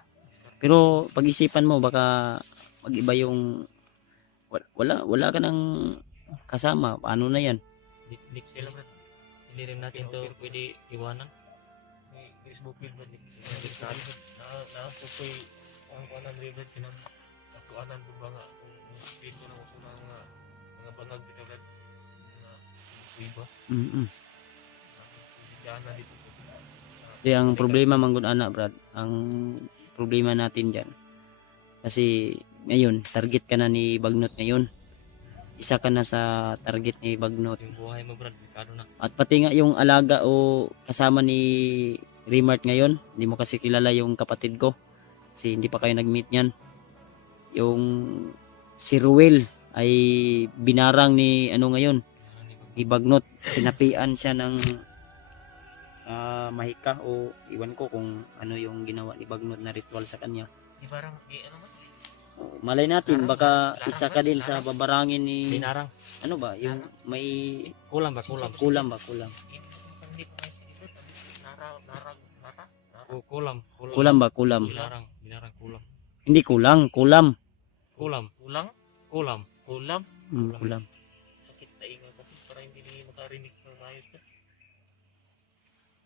Pero pag-isipan mo baka mag-iba yung wala ka nang kasama. Paano na yan? Hindi sila Brad. Hindi rin natin to pwede iwanan. May Facebook page Brad. Naapoy ang kanan rin Brad. Kinatuanan po ba nga kung pito na uso na mga bangag dito Brad. Na iba. Diyan na dito. Di ang problema manggod ana Brad. Ang problema natin diyan. Kasi ngayon target ka na ni Bagnot ngayon. Isa ka na sa target ni Bagnot. Yung buhay mo Brad, dekado na. At pati nga yung alaga o kasama ni Remart ngayon, hindi mo kasi kilala yung kapatid ko. Kasi hindi pa kayo nag-meet niyan. Yung si Ruel ay binarang ni ano ngayon, ni Bagnot. Sinapian siya ng mahika o iwan ko kung ano yung ginawa ni Bagnot na ritual sa kanya. Di parang ano ba? Malay natin baka isa ka din sa babarangin ni Binarang. ano ba yung may Kulang ba? Kulang. kulang. Hindi pa kasi dito. Nara. Kulam. Kulam ba? Kulam. Binarang kulam. Hindi kulang, kulam. Kulam. Kulang? Kulam. Kulam? Kulam. Sakit na ingat kasi para hindi makarinig ng maayos ka.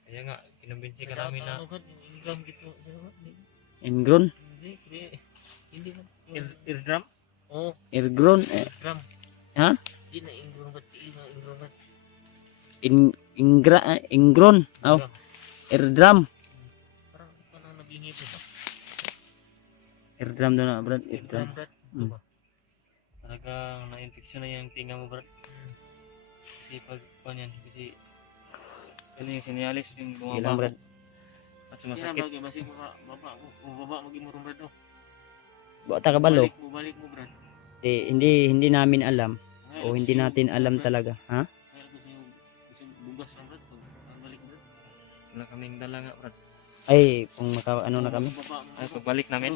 Kaya nga, kinumbinsi ka namin na Ano ba? Yung ingram gitu. Engron? Hindi man. eardrum. Oo. Ergron? Ingram. Ha? Hindi na ingram ba't? Ingram ba't? Ingron? Oh, Erdram. Parang parang nabingit ito. Erdram doon na, Brad. Ingram Erdram. ba't? Mm. Talagang na-infection na yung tinga mo Brad. Kasi pag yan, kasi ano yung sinyalis yung Sige lang, Brad. bumaba. At Kaya sumasakit. bagay basi mo baba mo baba mag-imurong brad. Buta kabalo. Balik mo brad. Hindi namin alam Ngayon, o hindi kasi natin yung- alam brad, talaga. Ha? Kaya kasi bugas lang brad. Balik brad. Wala kaming dala nga, Brad. Ay, kung ano na kami. Ay, pagbalik namin.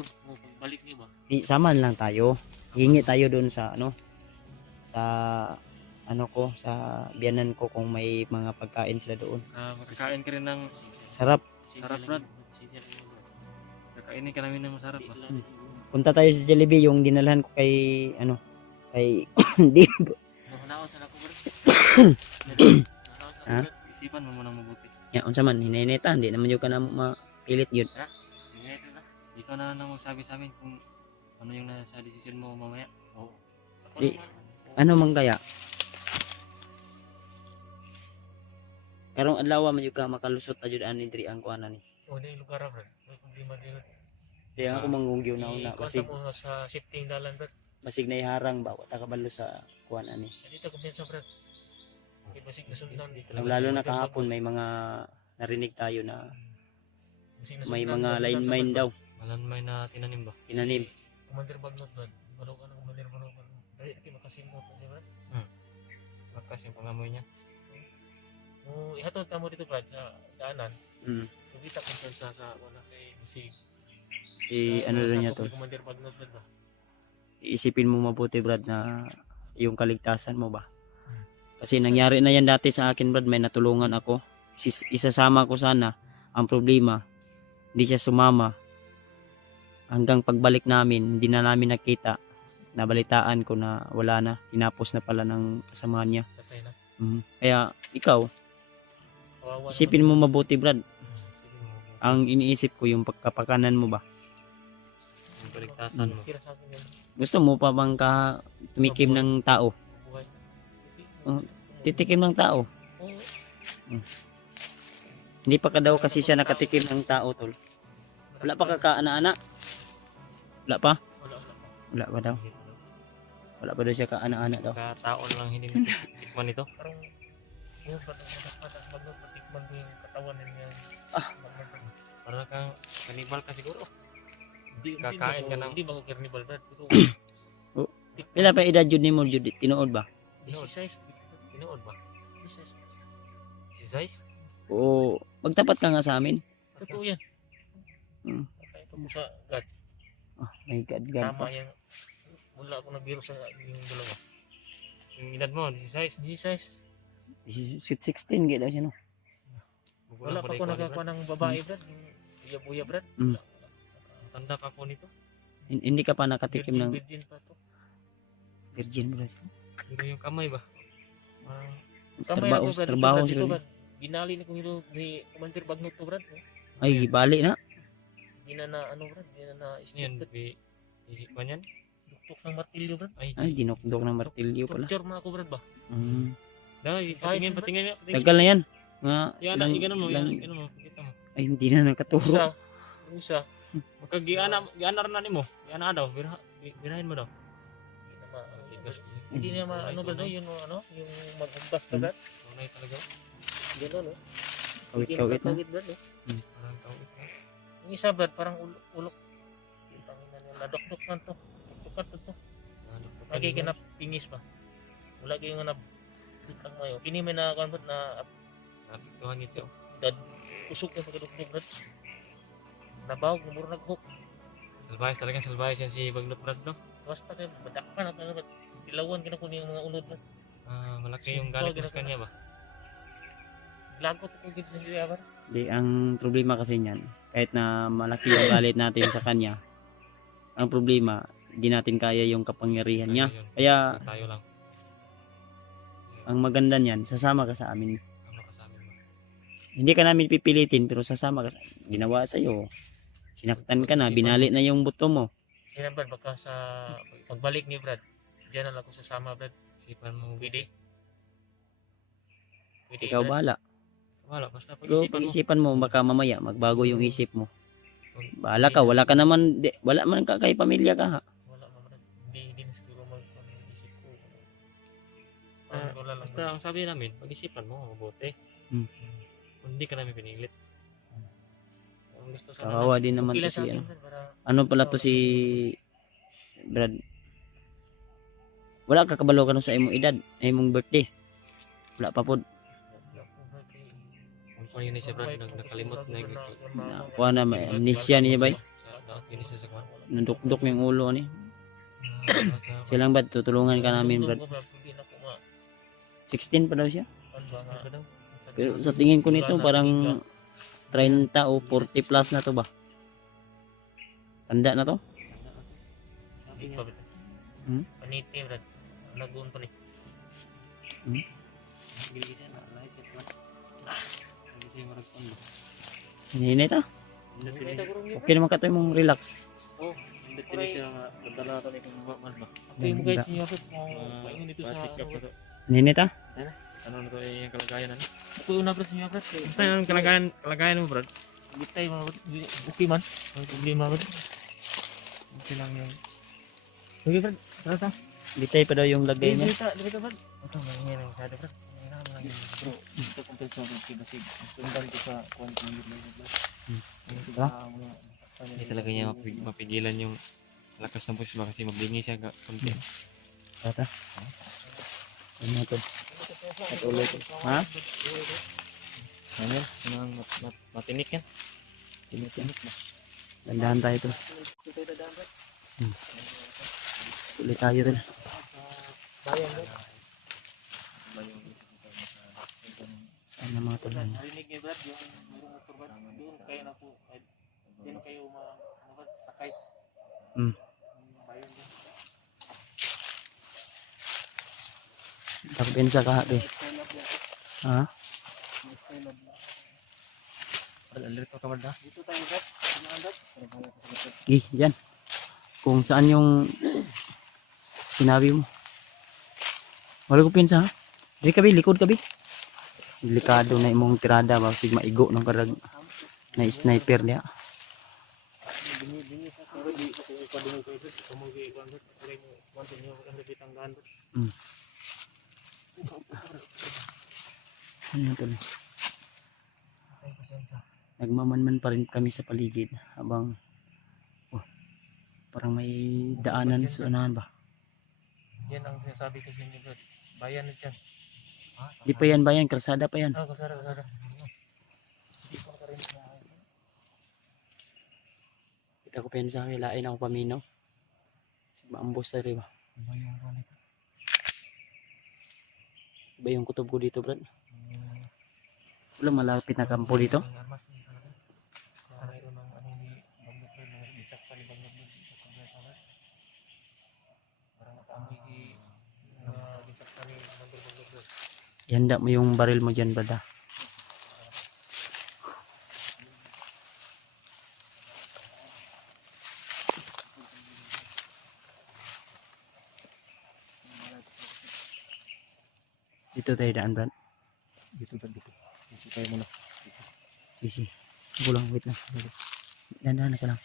Balik niyo ba? Saman lang tayo. Hingi tayo doon sa sa sa biyanan ko kung may mga pagkain sila doon. Makakain ka rin ng... Sarap. Sarap, brad. Kakainin ka namin ng masarap ba? Punta tayo sa Jollibee yung dinalhan ko kay kay di Nahanaon sa ako brad. Ha? Isipan mo muna mabuti. ya unsa man hinay-neta hindi naman yung kana mapilit yun. Ikaw na lang magsabi sa amin kung ano yung nasa desisyon mo mamaya. Oo. Di- Ano man kaya? Karong adlaw man yung ka makalusot ta jud ani diri ang kuana ni. Oh, di lugar brad. May problema din. Kaya ako manggugyo na una Kasi basig mo sa shifting dalan brad. basig na iharang ba ta kabalo sa kuana ni. Dito kumpiyansa brad. Kaya basig nasundan dito. Lalo na kahapon may mga narinig tayo na may mga line mine daw Malanmay na tinanim ba? tinanim. Commander Bagnot brad. Balo ka ng Commander Bagnot. Dali ki makasimot kasi brad. Bakas yung pangamoy niya. Ihatod ka mo dito brad sa daanan. Mm. Kung kita kumpiyansa sa wala kay basig. Ano rin niya to. Commander Bagnot brad ba? Iisipin mo mabuti Brad na yung kaligtasan mo ba. Kasi nangyari na yan dati sa akin Brad, may natulungan ako. Isasama ko sana. Ang problema, hindi siya sumama. Hanggang pagbalik namin, hindi na namin nakita. Nabalitaan ko na wala na. Tinapos na pala ng kasamahan niya. Patay na. Kaya ikaw, Kawawa isipin mo mabuti Brad. Sige mo. Ang iniisip ko yung pagkapakanan mo ba. Yung kaligtasan mo. Kira sa akin yan. Gusto mo pa bang tumikim ng tao? Buhay. Titikim ng tao. Oo. Hindi pa ka daw kasi siya nakatikim ng tao tol. Wala pa kakaana-ana. Wala pa? Wala. Wala pa daw. Wala pa daw siya kaana-ana daw. Kataon lang hindi natikman ito. Parang yun pa matas Bagnot patikman ko yung katawan niya. Para kang kanibal ka siguro. Hindi Kakain ka ng- Hindi ba ko carnival brad? Pero Pila pa edad jud nimo jud tinuod ba? size Tinood ba? size. Si Size? O magtapat ka nga sa amin. Totoo yan. Hmm. Kaya ito mo sa God. Oh my God, God Tama pa. yan. Wala ako nagbiro sa yung dalawa. Yung edad mo, si Size. Hindi size. Sweet 16 gid daw siya no. Wala pa ako nagkakuha ng babae brad. Yung buya-buya brad. Hmm. Wala. Tanda pa ako nito. Hindi ka pa nakatikim ng Virgin pa to. virgin bro. Pero yung kamay ba? Kamay Trabaho, ako brad. trabaho Dito, sila. brad. Ginali ni kong hilo ni Commander Bagnot to brad. Ay, bali na. Hindi na ano brad. Hindi na Yan, na-stupid. Iikman yan? Duktok ng martilyo brad. Ay, dinokdok ng martilyo pala. Torture mo ako brad ba? Dahil, patingin, patingin. Tagal na yan. Nga, Yan, iganon mo, iganon mo. Kita mo. ay, hindi na nakaturo. Isa. Yung isa. Giana rin na ni mo. Giana daw. Birahin mo daw. Hindi na ano ba Tunay, yung ano? Yung mag-umbas ka brad. Tunay talaga. Gano'n no? Kawit-kawit na. Kawit brad no? Parang kawit na. Yung isa brad parang ulok. Tangina niya. Nadokdok man to. Tuktukan to. Lagi ka na pingis pa. Wala kayo nga na butang mayo. Kini may na kan na Napiktuhan ito. usok yung pagkadukdok brad. Nabawag muro naghook. Salbayas talaga, salbayas yan si Bagnot Brad, no? Basta kayo badakpan at ano brad. Ilawan ka na kung yung mga ulod brad. Malaki yung galit mo sa kanya ba? Lagot ko gid na siya brad. Di, ang problema kasi niyan, kahit na malaki yung galit natin sa kanya, ang problema, hindi natin kaya yung kapangyarihan niya. Yun. Kaya, Tayo lang. ang maganda niyan, sasama ka sa amin. Tama ka sa amin ba? Hindi ka namin pipilitin, pero sasama ka sa ginawa sa'yo. Sinaktan ka na, binali na yung buto mo. Kaya brad baka sa pagbalik ni brad. Diyan na lang ako sasama brad. Isipan mo. Pwede. Pwede Ikaw brad. bahala. Wala, basta Pero pag-isipan mo. pag-isipan mo, baka mamaya, magbago yung isip mo. Bahala ka, wala ka naman, wala man ka kay pamilya ka ha. Wala pa brad. Hindi na siguro mag-isip ko. Parang wala lang. Basta ang sabi namin, pag-isipan mo, mabuti. Hmm. Kung hindi ka namin pinilit. Kung gusto sana Kawawa din naman okay to lang sa si akin, ano. Brad, para Ano pala to si Brad? Wala ka kabalo ka na sa imong edad, imong birthday. Wala pa pod. Kung pa yun siya Brad, nakalimot na yung Kuha na may amnesia niya ba? yun siya sa kwan. Nadukdok yung ulo ni. Silang ba tutulungan ka namin Brad? 16 pa daw siya. Pero sa tingin ko nito parang 30 o 40 plus na to ba? Tanda na to? Hmm? Paniti, Brad. Lagoon pa ni. Giligisan na lahat siya kwan. Lagi siya mag-respond. Hininit ah. Okay naman ka to mong relax. Oh, Hindi tini siya madala to ni kung man ba. okay mo guys niya Brad. Paingon dito sa Pa-check up na to. Hininit ah. Ano na to yung kalagayan ano? Ako una Brad sa niya Brad. Ano ang kalagayan mo Brad? Bitay mga Brad. Okay man. Ang problema Brad. Okay lang yung. Okay Brad. Tara. Bitay pa daw yung lagay niya. Dito Brad. Ito maingay ng sada Brad. Bro, ito kompensa ko kay Basig. Sundan ko sa kwanto ng Brad. Hindi talaga niya mapigilan yung lakas ng pulis ba kasi mablingi siya konti. Tata. Ano to? Patuloy to. Ha? Ano yan? Matinik yan. Tinit. Dandahan tayo to. Ulit tayo rin. Bayan Brad. Saan na mga tuloy? Narinig niyo Brad yung mayroong motor Brad. Doon kayo na po. Doon kayo sakay. Bayan Brad. Pagpensa ka be. Ha? Alert ka Brad ha? Dito tayo Brad. Gi, yan. Kung saan yung sinabi mo. Wala ko pensa ha? Di ka be, likod ka be. Delikado na imong tirada ba sig maigo ng karag na sniper niya. Bingi sa pero di ko ipadungog kayo Brad. Kamugi ko Brad. Pare mo kwanto niyo ang repitang daan Brad. Ano to? Nagmamanman pa rin kami sa paligid habang parang may daanan sa unahan ba? Yan ang sinasabi ko sa inyo Brad. Bayan na dyan. Di pa yan bayan, kalsada pa yan. Kasara. Hindi ko na rin na. Kita ko pensa kilain ako paminaw. Si maambos na rin ba? Iba yung kutob ko dito Brad. Wala malapit na kampo dito. Mayroon ng ano ni Bangbog Brad. Mga bisak pa ni Bangbog Brad. Parang nakamoy si bisak pa ni Bangbog Brad. Ihanda mo yung baril mo dyan Brad ha. Dito tayo daan Brad. Dito tayo muna. Easy. Kulang, wait lang. Dandahan na ka lang.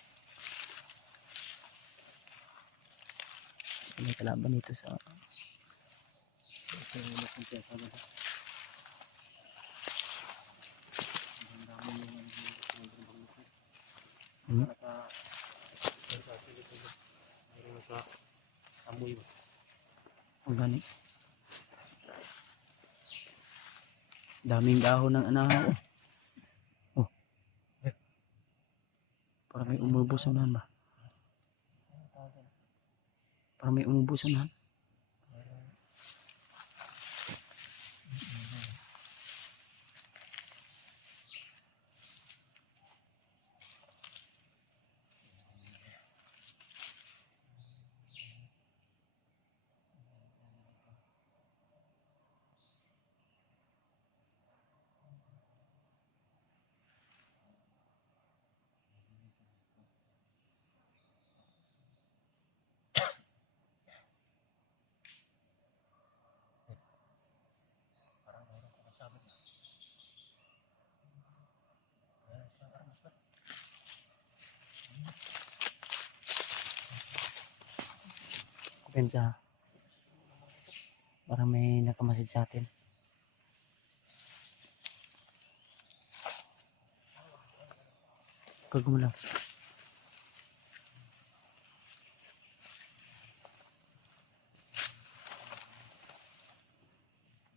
May kalaban dito sa... Amoy ba? Ang gani. Daming dahon ng anahaw. Oh. Parang may umubos sa unahan ba? Parang may umubos sa unahan. Pensa. Parang may nakamasid sa atin. Pag mo lang.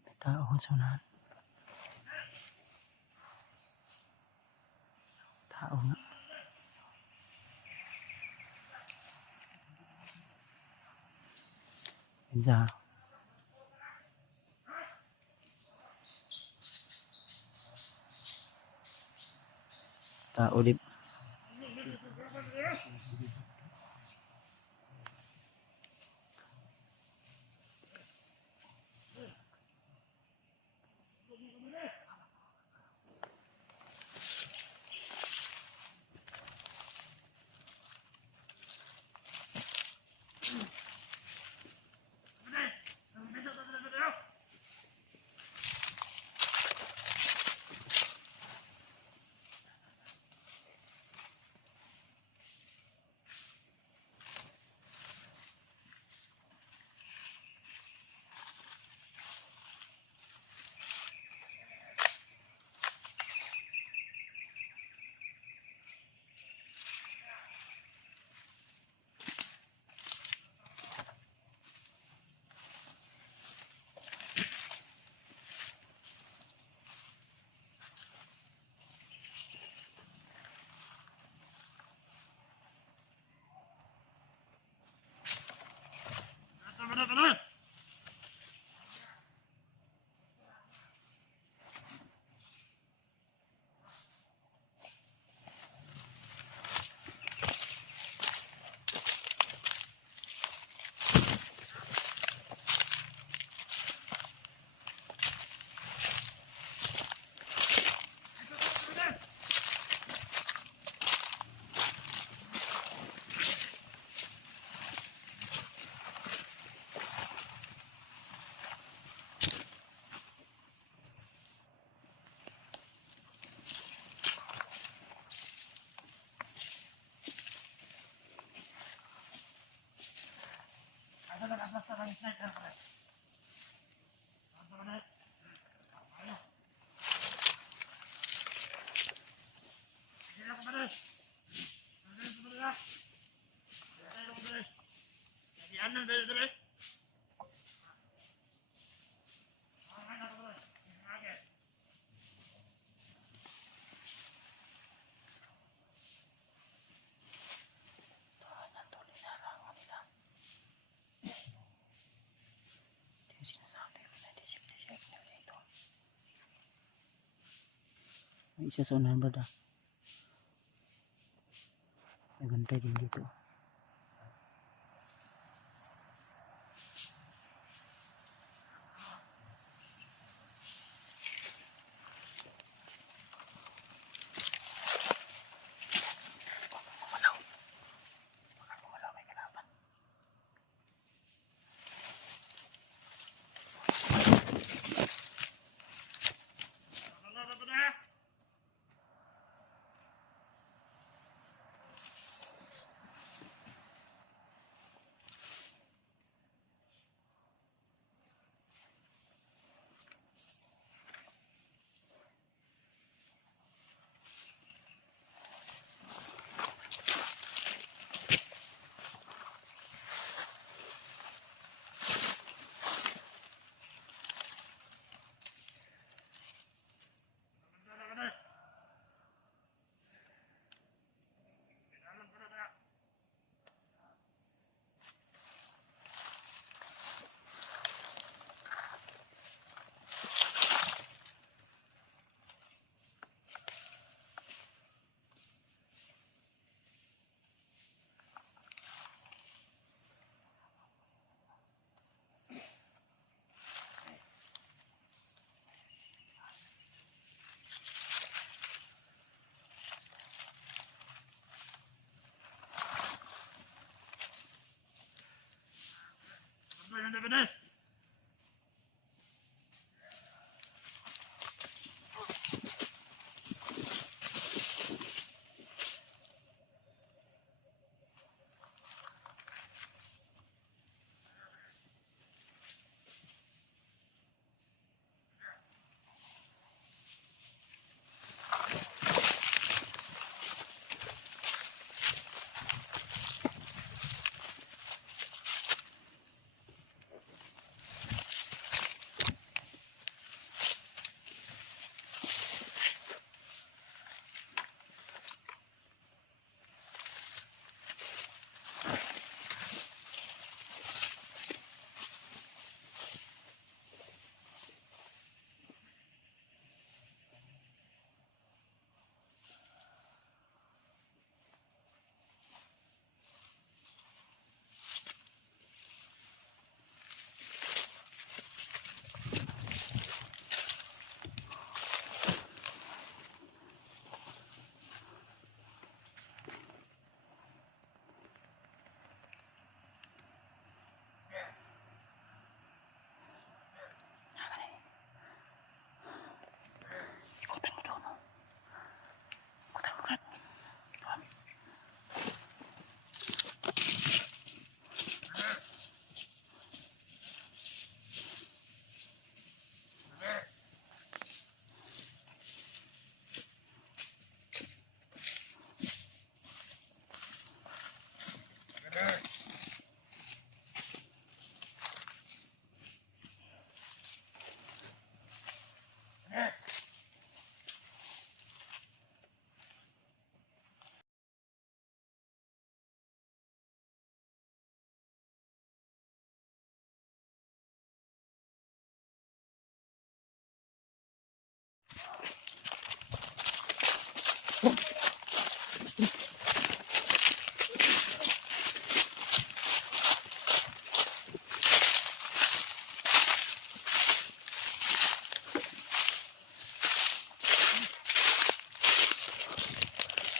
May tao sa unahan. Tao nga. Pinsa. Tao di. May isa sa unahan brad. May bantay din dito.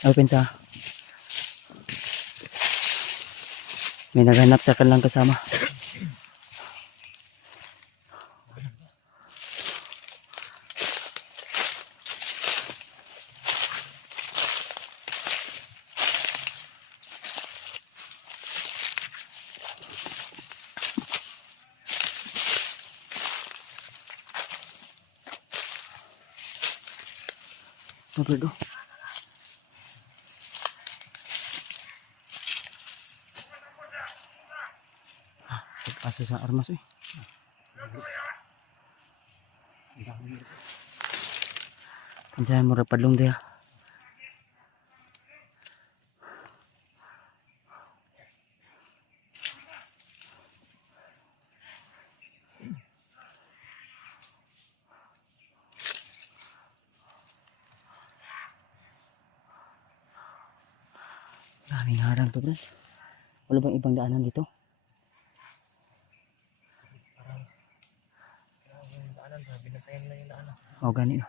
Open sa. May naghanap sa kanilang kasama. Pablo. Pagpasa sa armas eh. Pinsahan mo rapadlong dia. Daming harang to, bro. Wala bang ibang daanan dito? Yung daanan ba? Binatayan lang yung daanan. O gani no.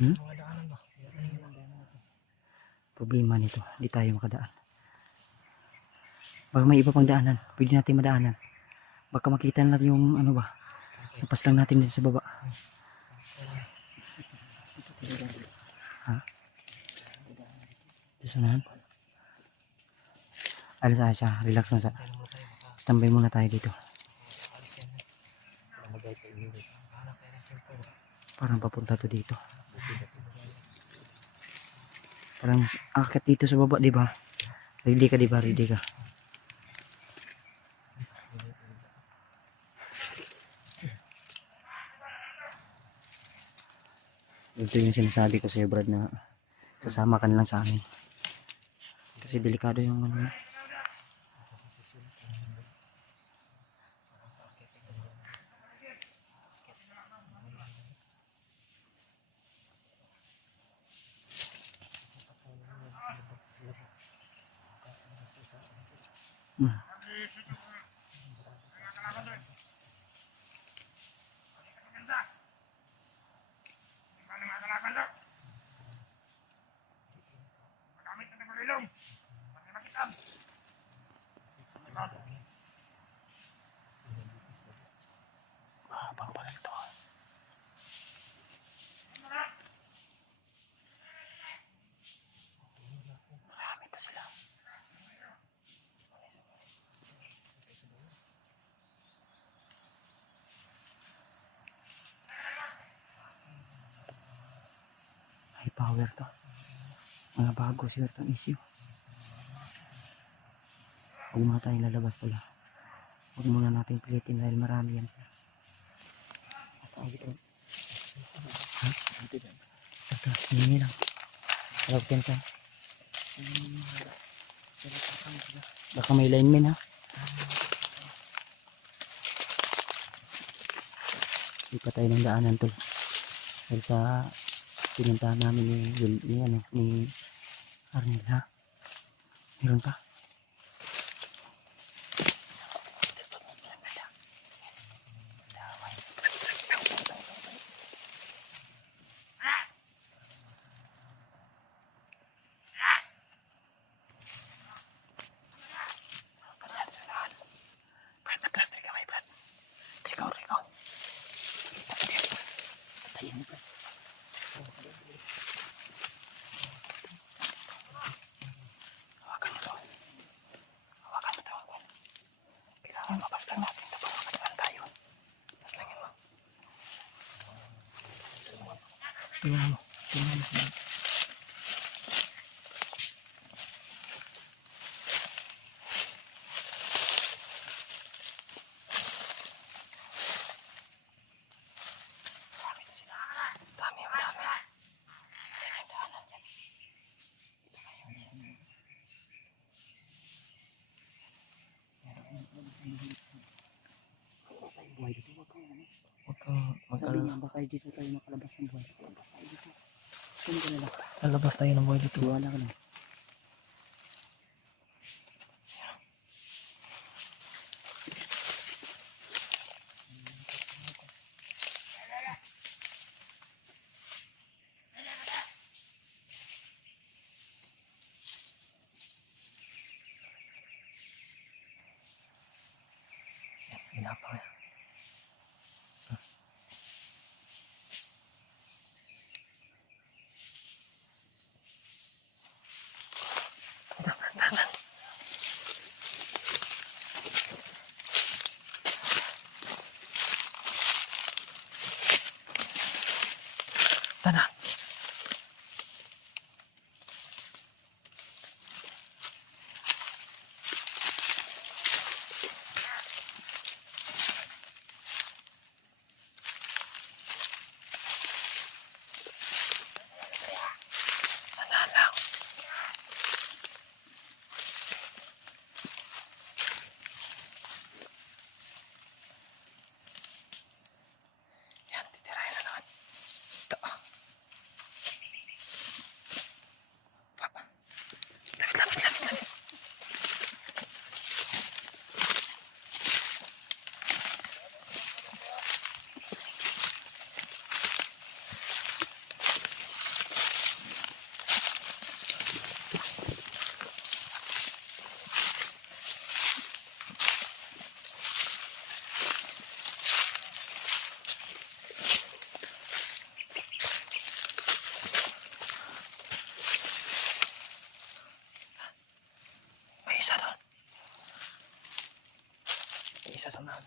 Mga daanan ba? Problema nito, di tayo makadaan. Baka may iba pang daanan, pwede natin madaanan. Baka makita na yung ano ba, napas lang natin dito sa baba. Ha? Dito saan? Alas siya, relax na sa. Standby muna tayo dito. Parang papunta to dito. Parang akit dito sa baba, di ba? Ready ka, di ba? Ready ka. Ito yung sinasabi ko sa'yo, Brad, na sasama ka na lang sa amin. Kasi delikado yung ano. Bang bakal to. Marami to sila. High power to. Mga bago siya itong issue. Huwag muna tayong lalabas tala. Huwag muna natin pilitin dahil marami yan sila. Basta ako dito. Ha? Ito, hindi lang. Alam ko yan sa. Baka may lineman ha. Hindi pa tayo ng daanan tol. Dahil sa pinuntahan namin ni Arnel ha. Meron pa. Mabas lang natin ito para makadaan tayo. Mas lang yun mo. Tingnan mo. Tingnan mo. Dami na sila. Dami. Yan ang daanan dyan. Basta yung buhay dito. Huwag kang Huwag kang sabi mag-alala. nga baka dito tayo makalabas ng buhay. Labas tayo dito. Saan ka nila? Lalabas tayo ng buhay dito. Wala ka na. Ginapang yan. Tana. Yan, titirahin na naman. Ito. Papa. Lapit. May isa doon. May isa sa unahan.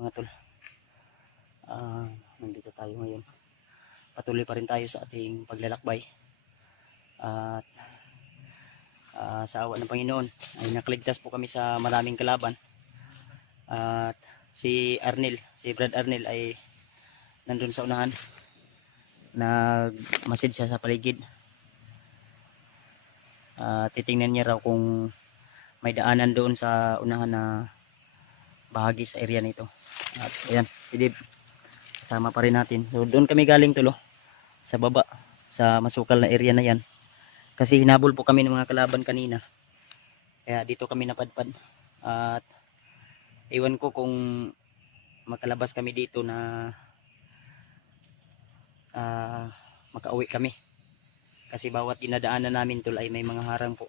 Mga tol, nandito tayo ngayon. Patuloy pa rin tayo sa ating paglalakbay. At sa awa ng Panginoon ay nakaligtas po kami sa maraming kalaban. At si Brad Arnel ay nandun sa unahan. Nagmasid siya sa paligid. Titingnan niya raw kung may daanan doon sa unahan na bahagi sa area nito. At ayan, si Dave kasama pa rin natin. So doon kami galing tulo sa baba sa masukal na area na yan, kasi hinabol po kami ng mga kalaban kanina, kaya dito kami napadpad. At iwan ko kung makalabas kami dito na makauwi kami, kasi bawat dinadaanan namin tol ay may mga harang po,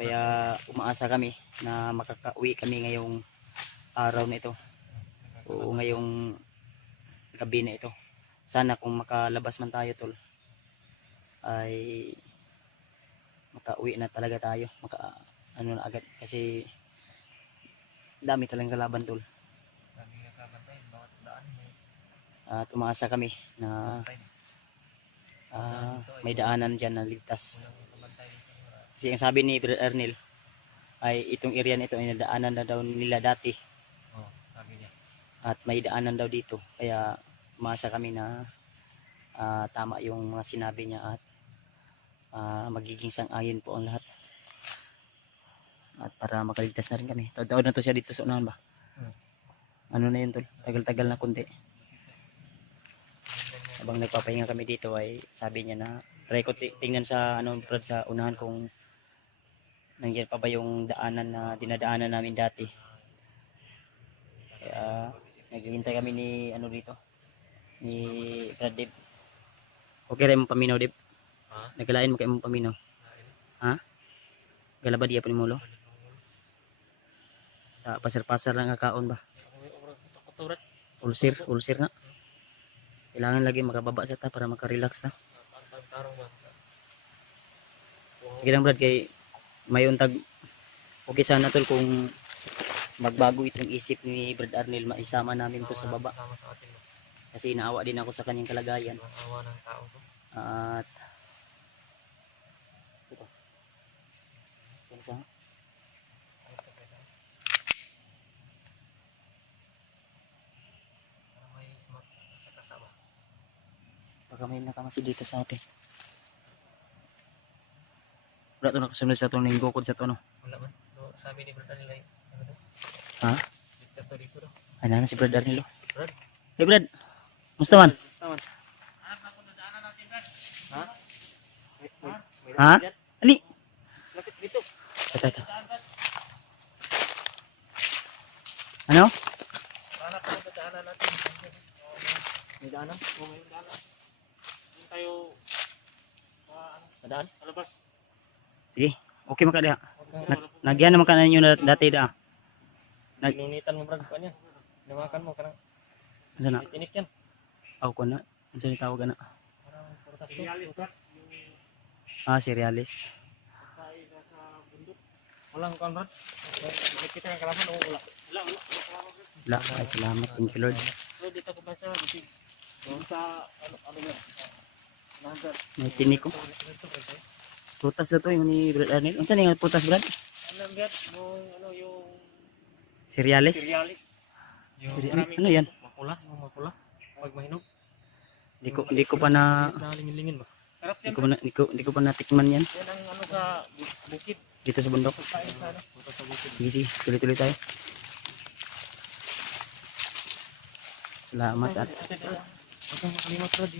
kaya umaasa kami na makakauwi kami ngayong araw na ito o ngayong gabi na ito. Sana kung makalabas man tayo tol ay makauwi na talaga tayo, ano na agad, kasi dami talagang kalaban tol. At umaasa kami na may daanan dyan na ligtas, kasi ang sabi ni Brad Arnel ay itong area na ito ay nadaanan na daw nila dati. Sabi niya. At may daanan daw dito, kaya umasa kami na tama yung mga sinabi niya at magiging sang-ayon po ang lahat. At para makaligtas na rin kami. Taon na to siya dito sa unahan ba? Ano na yun tol? Tagal-tagal na kunti. Habang nagpapahinga kami dito ay sabi niya na try ko tingnan sa Brad, sa unahan kung nandiyan pa ba yung daanan na dinadaanan namin dati. Kaya naghihintay kami ni dito, ni Sir Dave. Okay rin mo paminaw, Dave? Ha? Nagkalain mo kayo mo paminaw? Ha? Galaba diya pa ni Molo? Sa pasar-pasar lang kakaon ba? Ulsir na. Kailangan lagi makababa sa ta para makarelax na. Sige lang Brad, kay may untag okay sana tol kung magbago itong isip ni Brad Arnel, maisama namin to sa baba, kasi inaawa din ako sa kanyang kalagayan. Awa ng tao to. At ito yan sa baka may nakamasid dito sa atin. Wala to nakasunod sa itong ninggokod sa ito, no? Wala man. So, sabi ni Brad nila, Ha? Ligtas to dito daw. Ay, na si Brad Arnilo. Brad? Hey, Brad. Musta man? Basta man. Hanap ako na daanan natin, Brad. Ha? May Ha? daan dyan. Ali. Lapit dito. Ito. Ano? Hanap ako na daanan natin. May daanan? Oo, may daanan. Doon tayo nadaan? Malabas. Sige. Okay man ka diha. Okay. Nagyan naman ka na ninyo dati da. Pinunitan mo, Brad, pa niya. Nawakan mo, karang Ano na? may tinik yan. Ako ko na. Ano sa tawag na? Parang prutas to. Prutas. Ah, cerealis. Kain sa bundok. Walang Conrad. Kita yung kalaman o wala? Wala. Wala. Ay, salamat. Thank you, Lord. So, dito ko ba sa butig? Doon sa, ano yan? Nandar. May tinik ko. Prutas na to yung ni Brad Arnil. Ano saan yung prutas, Brad? Ano yan? Yung Cerealis? cerealis. Yung Ano yan? Makula. Yung makula. Pag mahinog. Hindi ko pa na Lingin-lingin ba? Sarap yan. hindi ko pa natikman yan Yan ang ano sa bukid. dito sa bundok. Pagkain sa ano? Punta sa bukid. Sige, sige. Tuloy-tuloy tayo. Salamat at Huwag kang makalimot, Brad.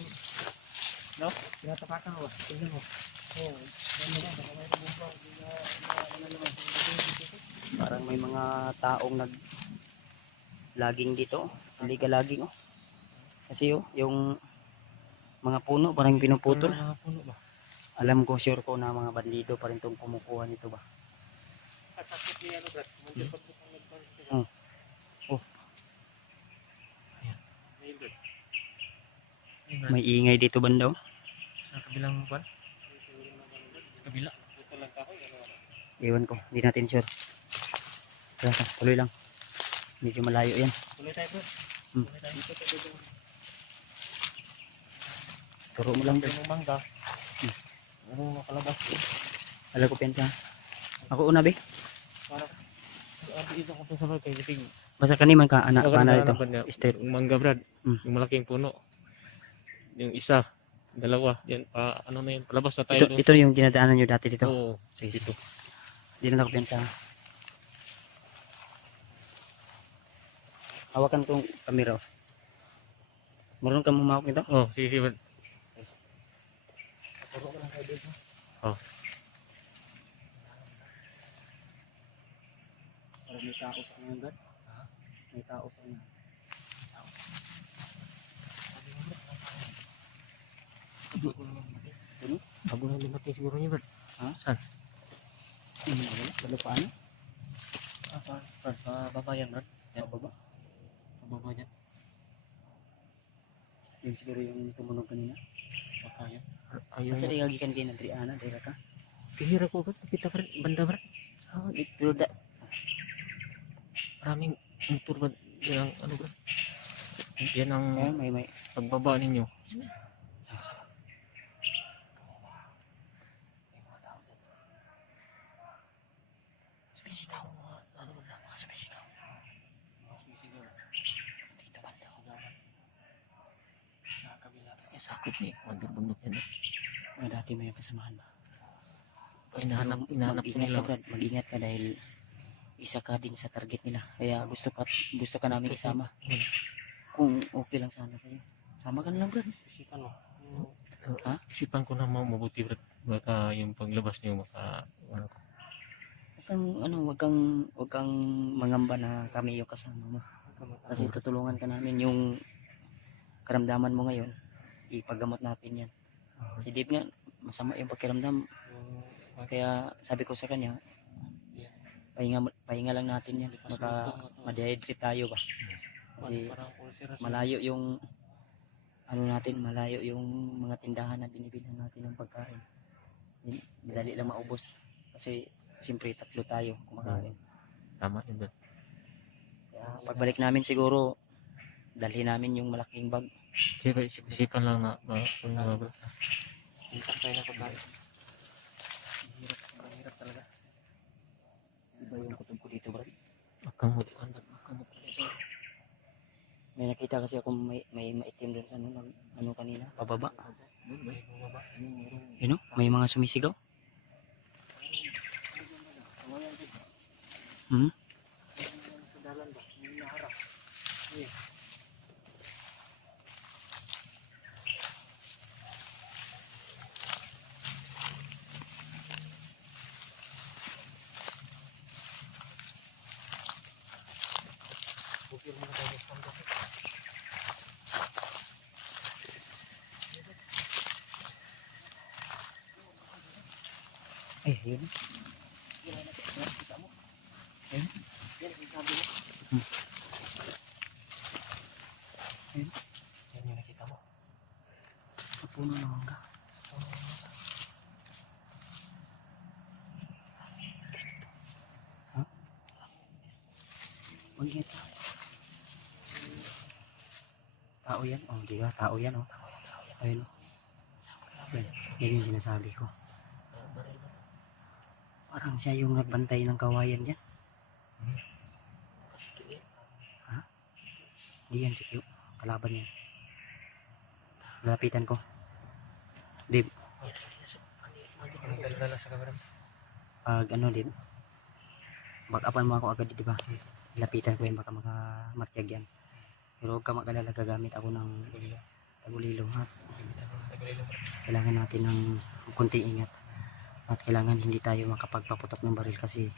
No? Tinatapakan mo ba? Tingnan mo. Oo. parang may mga taong laging dito. Hindi ka laging oh. Kasi oh, yung mga puno parang pinuputol. Mga puno ba? Alam ko, sure ko na mga bandido pa rin itong kumukuha nito ba. Kasakit niya ano, Brad? Munti Hmm. pag bukang nagpalit sila. Oh. Oh. Ayan. Ayan, Brad. Ayan, Brad. May ingay dito banda oh. Sa kabilang ban? Sa kabila. Ito lang kahoy. Ano? Iwan ko, hindi natin sure. Tara, tuloy lang. Medyo malayo yan. Tuloy tayo, Brad. Hmm. Tuloy tayo. Dito tayo. Turo mo lang. Yung mangga. Ano makalabas ko? Alam ko pensa. Ako una be. Parang dito ko sa kay Biting. Basta kaniman ka anak pa na ito. Step. Yung mangga, Brad. Hmm. Yung malaking puno. Yung isa, dalawa, yan pa ano na yun, palabas na tayo Ito, doon. ito yung dinadaanan nyo dati dito. Oo, Sige, dito. Hindi na ako pensa. Hawakan tong kamera. Oh. Marunong ka mumawak nito? Oh, sige, sige, Brad. Oh. Para may tao sa kanya agad. May tao sa kanya. Bago na lumaki siguro niya, Brad. Ha? Saan? Wala paano? Baba yan, Brad. Yan. Baba. Baba yan. Yung siguro yung tumunog kanina. Baka yan. Ayun. Kasi di kagikan kayo na Adriana. Dira ka. Pihira ko, Brad. Kita, Brad. Banda, Brad. Pero da. Maraming motor, Brad. Yan ang, ano, Brad. Yan ang May. pagbaba ninyo. Sumisigaw. Ano na mga sumisigaw. Dito ba daw? Sa kabila. Sakop ni. Bundok yan. Mga dati may kasamahan ba? Inahanap ko Mag-ingat nila. ka, Brad. Mag-ingat ka dahil isa ka din sa target nila. Kaya gusto ka namin isama. Kung okay lang sana sa'yo. Sama ka na lang, Brad. Isipan mo. Ha? Isipan ko na mabuti, Brad. Baka yung paglabas niyo maka ano ko. Wag kang mangamba na kami yung kasama mo. Kasi tutulungan ka namin yung karamdaman mo ngayon. Ipagamot natin yan. Si Dave nga, masama yung pakiramdam. Kaya sabi ko sa kanya, pahinga lang natin yan. Baka ma-dehydrate tayo ba. Kasi malayo yung malayo yung mga tindahan na binibilhan natin ng pagkain. Madali lang maubos. Kasi siyempre 3 tayo kumakain. Tama yun, Brad. Kaya pagbalik namin siguro dalhin namin yung malaking bag. Sige, isipan lang na kung ano, Brad. Minsan tayo na pagkain. Mahirap talaga. Iba yung kutob ko dito, bro. Huwag kang mutukan, Brad. Huwag kang mutukan sa May nakita kasi ako may maitim doon sa ano kanina, pababa. doon, may bumaba. Yun know, may mga sumisigaw. Hmm? Ay, yun. Yan yung nakita mo. Sa puno ng mangga. Ha? Mag-ingat ka. Tao yan? Oh, di ba? Tao yan, oh. Ayun, oh. Yan yung sinasabi ko. Parang siya yung nagbantay ng kawayan dyan. Ha? Hindi yan si Q. Kalaban yan. Lapitan ko. Dib, Ang dala sa kamera. pag ano din, back-upan mo ako agad, di ba? Lapitan ko yan, baka makamartyag yan. Pero huwag ka mag-alala, gagamit ako ng tagulilo, ha? Kailangan natin ng kunting ingat. At kailangan hindi tayo makapagpaputok ng baril kasi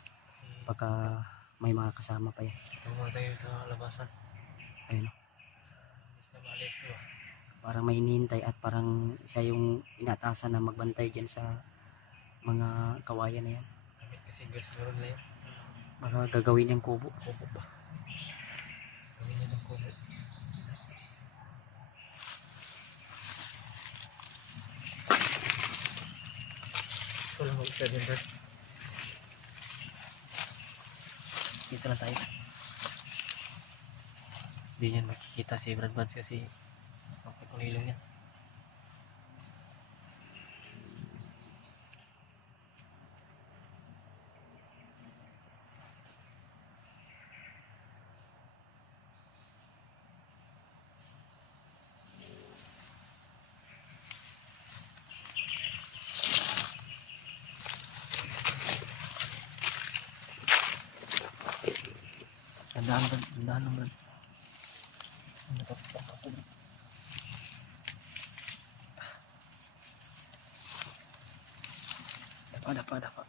baka may mga kasama pa yan. Ito muna tayo sa labasan. Ayun, Mas na maalis to. parang may hinihintay at parang siya yung inatasan na magbantay dyan sa mga kawayan na yan. Gamit kasi gas meron na yan. Baka gagawin yung kubo. Kubo ba? Gawin niya ng kubo. Ito lang mag-isa din, Brad. Dito na tayo. Hindi niyan makikita si Brad Buds kasi magpapangilong yan. Tandaan, Brad. Tandaan lang, Brad. Dapa.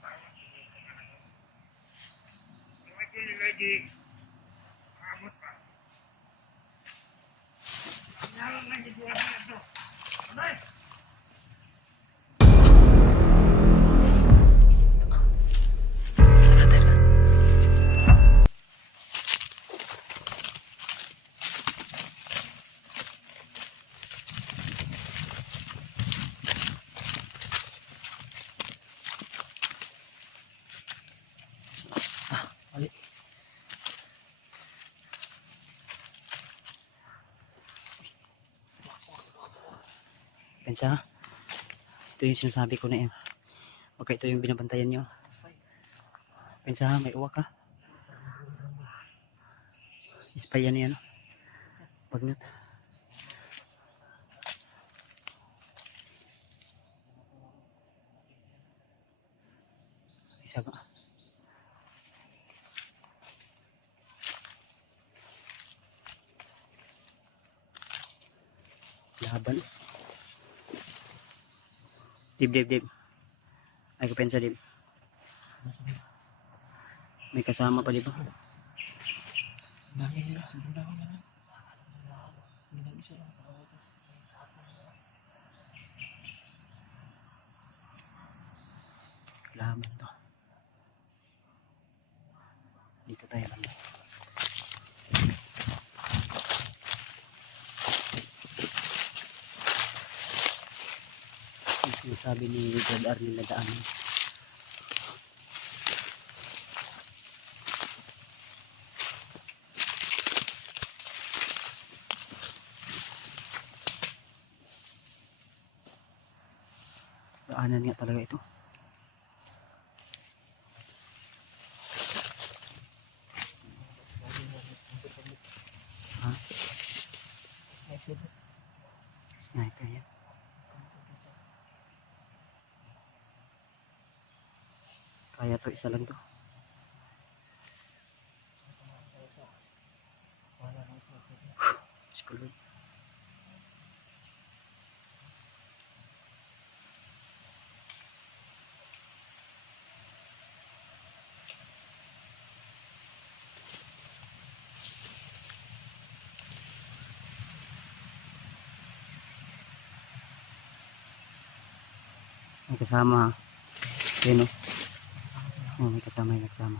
Pensa, ito yung sinasabi ko na yun. Okay, ito yung binabantayan nyo. Pensa, may uwak ka. Ispayan yan. Bagnot. Isa ba? Laban. Dib. Ay, kapensa dib. May kasama pa dito. Dami nila. Sobrang dami nila. Hindi na isa lang. Laban to. Dito tayo lang. Yung sinasabi ni Brad Arnel na daanan. Daanan nga talaga ito. Ha? Sniper yan. Kaya to, isa lang to. School. May kasama. Yun o. Oh, may kasama yung nagsama.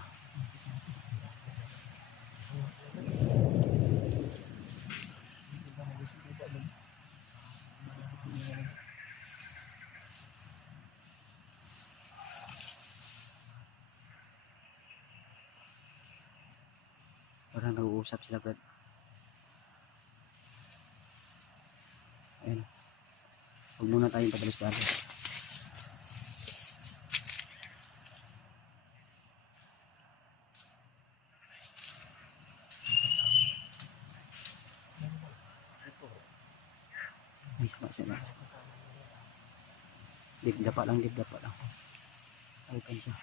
Parang nag-uusap sila, Brad. Ayun. Huwag muna tayong padalos dali. Ay, sama. Dip-dapa lang. Ay, pensa.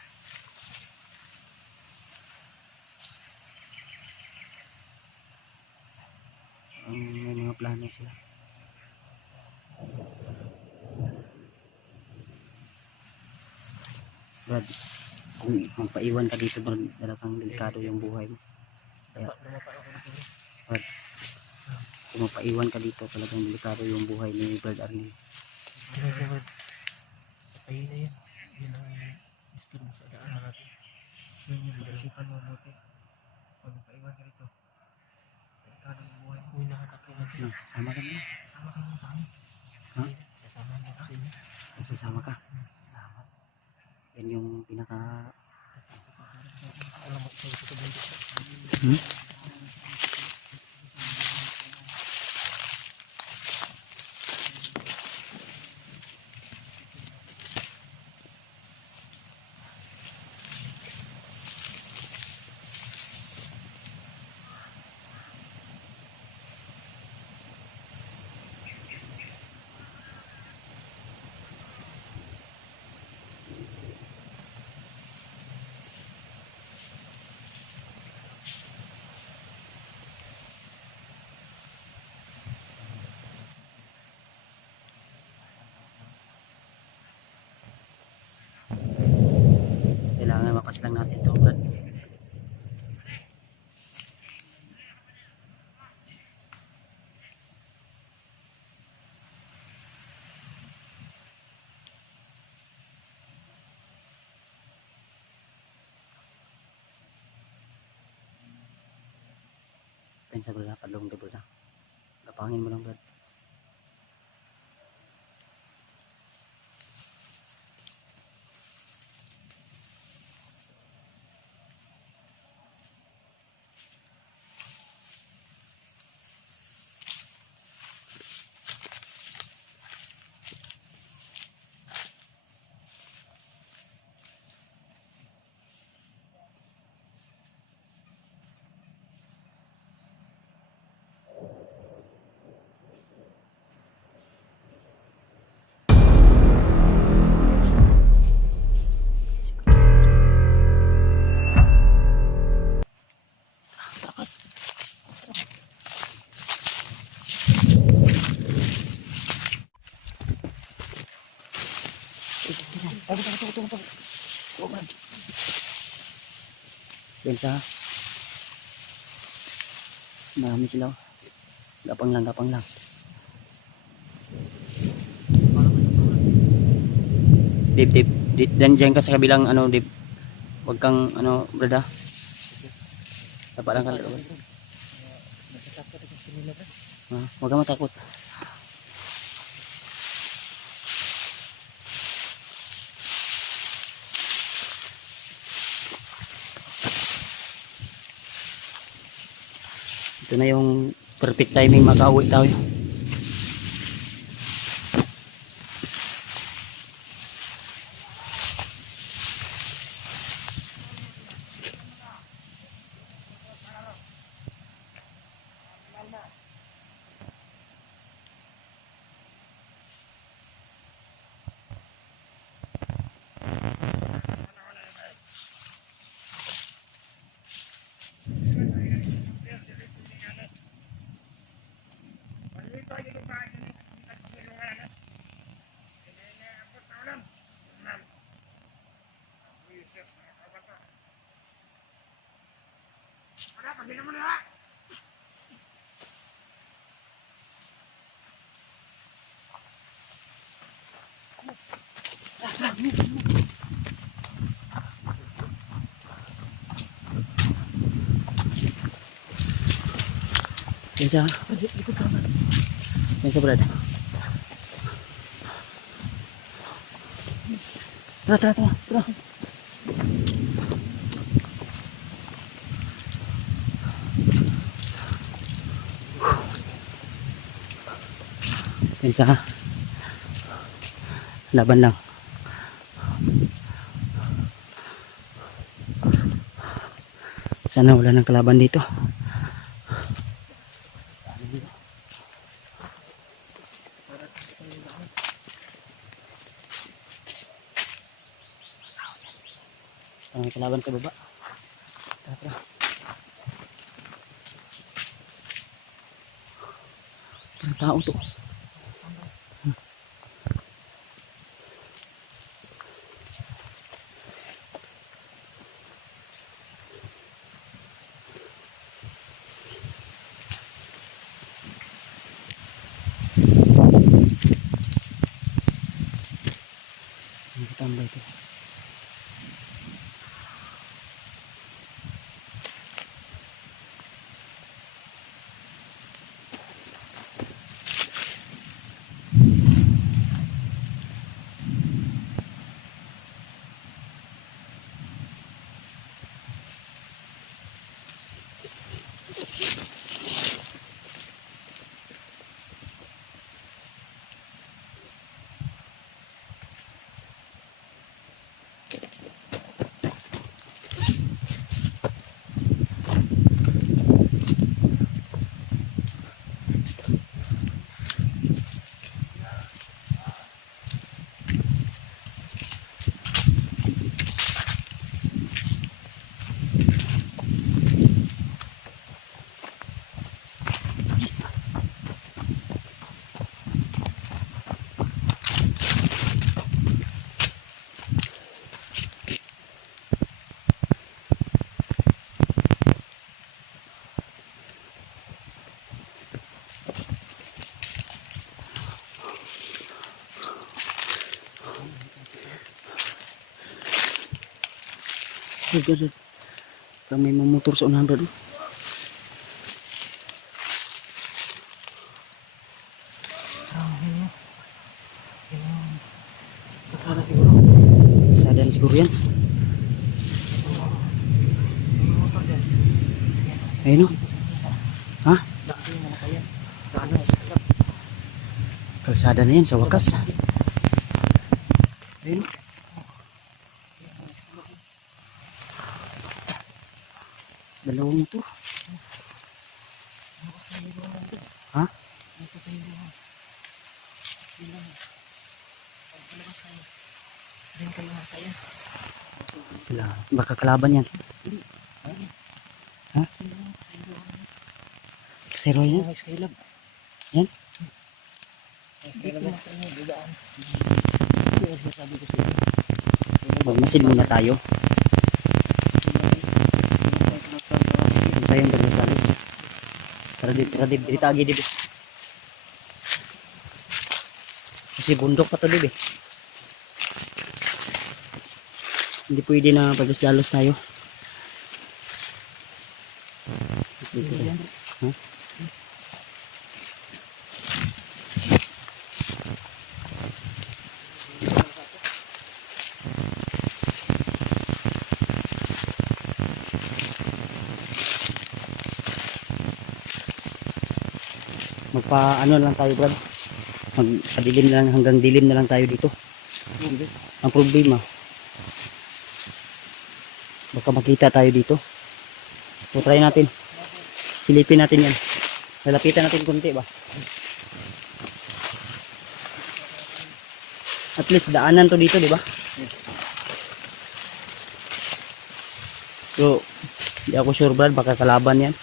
May mga plano sila. Brad, kung magpaiwan ka dito, Brad, talagang delikado yung buhay mo. Kaya, Brad, kung magpaiwan ka dito, talagang delikado yung buhay ni Brad Arnel. Patayin na yan. Yan ang gusto mo sa daan natin. Yun yung pag-isipan mo mabuti. Pag magpaiwan ka dito, delikado yung buhay mo. Uy, nakatakot lang siya. Sama ka na. Sama ka naman sa amin. Ha? Sasama mo kasi niya. Sasama ka. Salamat. Yan yung pinaka... Alam mo, isa ito dito. Kailangan makas lang natin to, Brad. Pensa, Brad, padong debo na. Lapangin mo lang, Brad. Pensa. Marami sila. Gapang lang. Dip. Diyan ka sa kabilang ano, Dip. Huwag kang ano, brada. Dapat lang ka. Huwag kang matakot. Ito na yung perfect timing makauwi tayo. Pensa. Pensa Brad. Tara. Pensa. Laban lang. Sana wala nang kalaban dito. May kalaban sa baba. Tara. Parang tao to. Tambay ito. Good. May motor sa unahan Brad. Kasana siguro. Sada na siguro yan. Ayun o. Ha? Kalsada na yan sa wakas. Ayun o. Dalawang motor. Ha? Sila. Baka kalaban yan. Ha? Kasero yan? Yan? Magmasid muna tayo. Tayong dagdagalos. Tara dito agi dito. Kasi bundok pa to dito. Hindi pwede na pagdasdalos tayo. Ha? Magpa-ano lang tayo Brad. Magpadilim na lang hanggang dilim na lang tayo dito. Ang problema baka makita tayo dito. So try natin. Silipin natin yan. Lalapitan natin konti ba. At least daanan to dito, di ba? So hindi ako sure Brad, baka kalaban yan.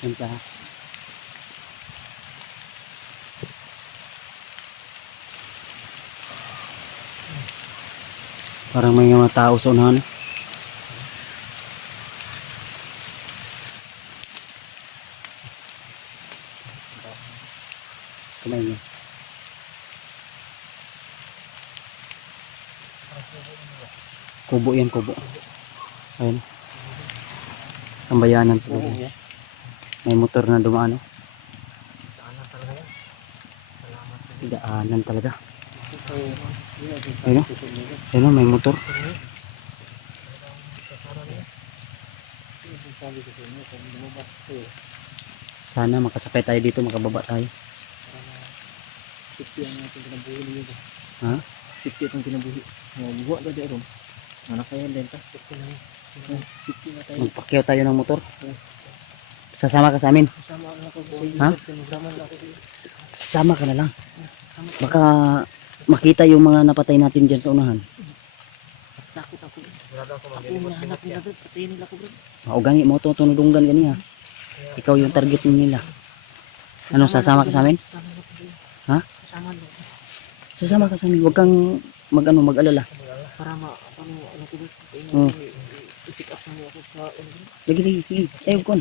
Yan sa Parang may mga tao sa unahan. Kamay niya. Kubo yan, kubo. Ayun. Tambayanan siguro. May motor na dumaan. Oh. Daanan talaga. Ayun. Ayun, oh, may motor. Sana makasakay tayo dito, makababa tayo. Safety ang ating kinabuhi nito. Ha? Safety itong kinabuhi. Buwa ba dyan ron? Anak kaya din ta. Safety na yun. Safety na tayo. Magpakyaw tayo ng motor. Sasama ka sa amin. Kasama ako po. Ha? Kasama na ako. Sasama ka na lang. Baka makita yung mga napatay natin dyan sa unahan. Takot ako. Ako hinahanap nila bro. Patayin nila ko bro. Gani mo ito, tunudunggan gani ha. Ikaw yung target nila. Ano, sasama ka sa amin? Ha? Kasama na ako. Sasama ka sa amin. Huwag kang mag-alala. Para ano ko bro. Oh. I-check up na ako sa ano bro. Lagi. Ayaw kon.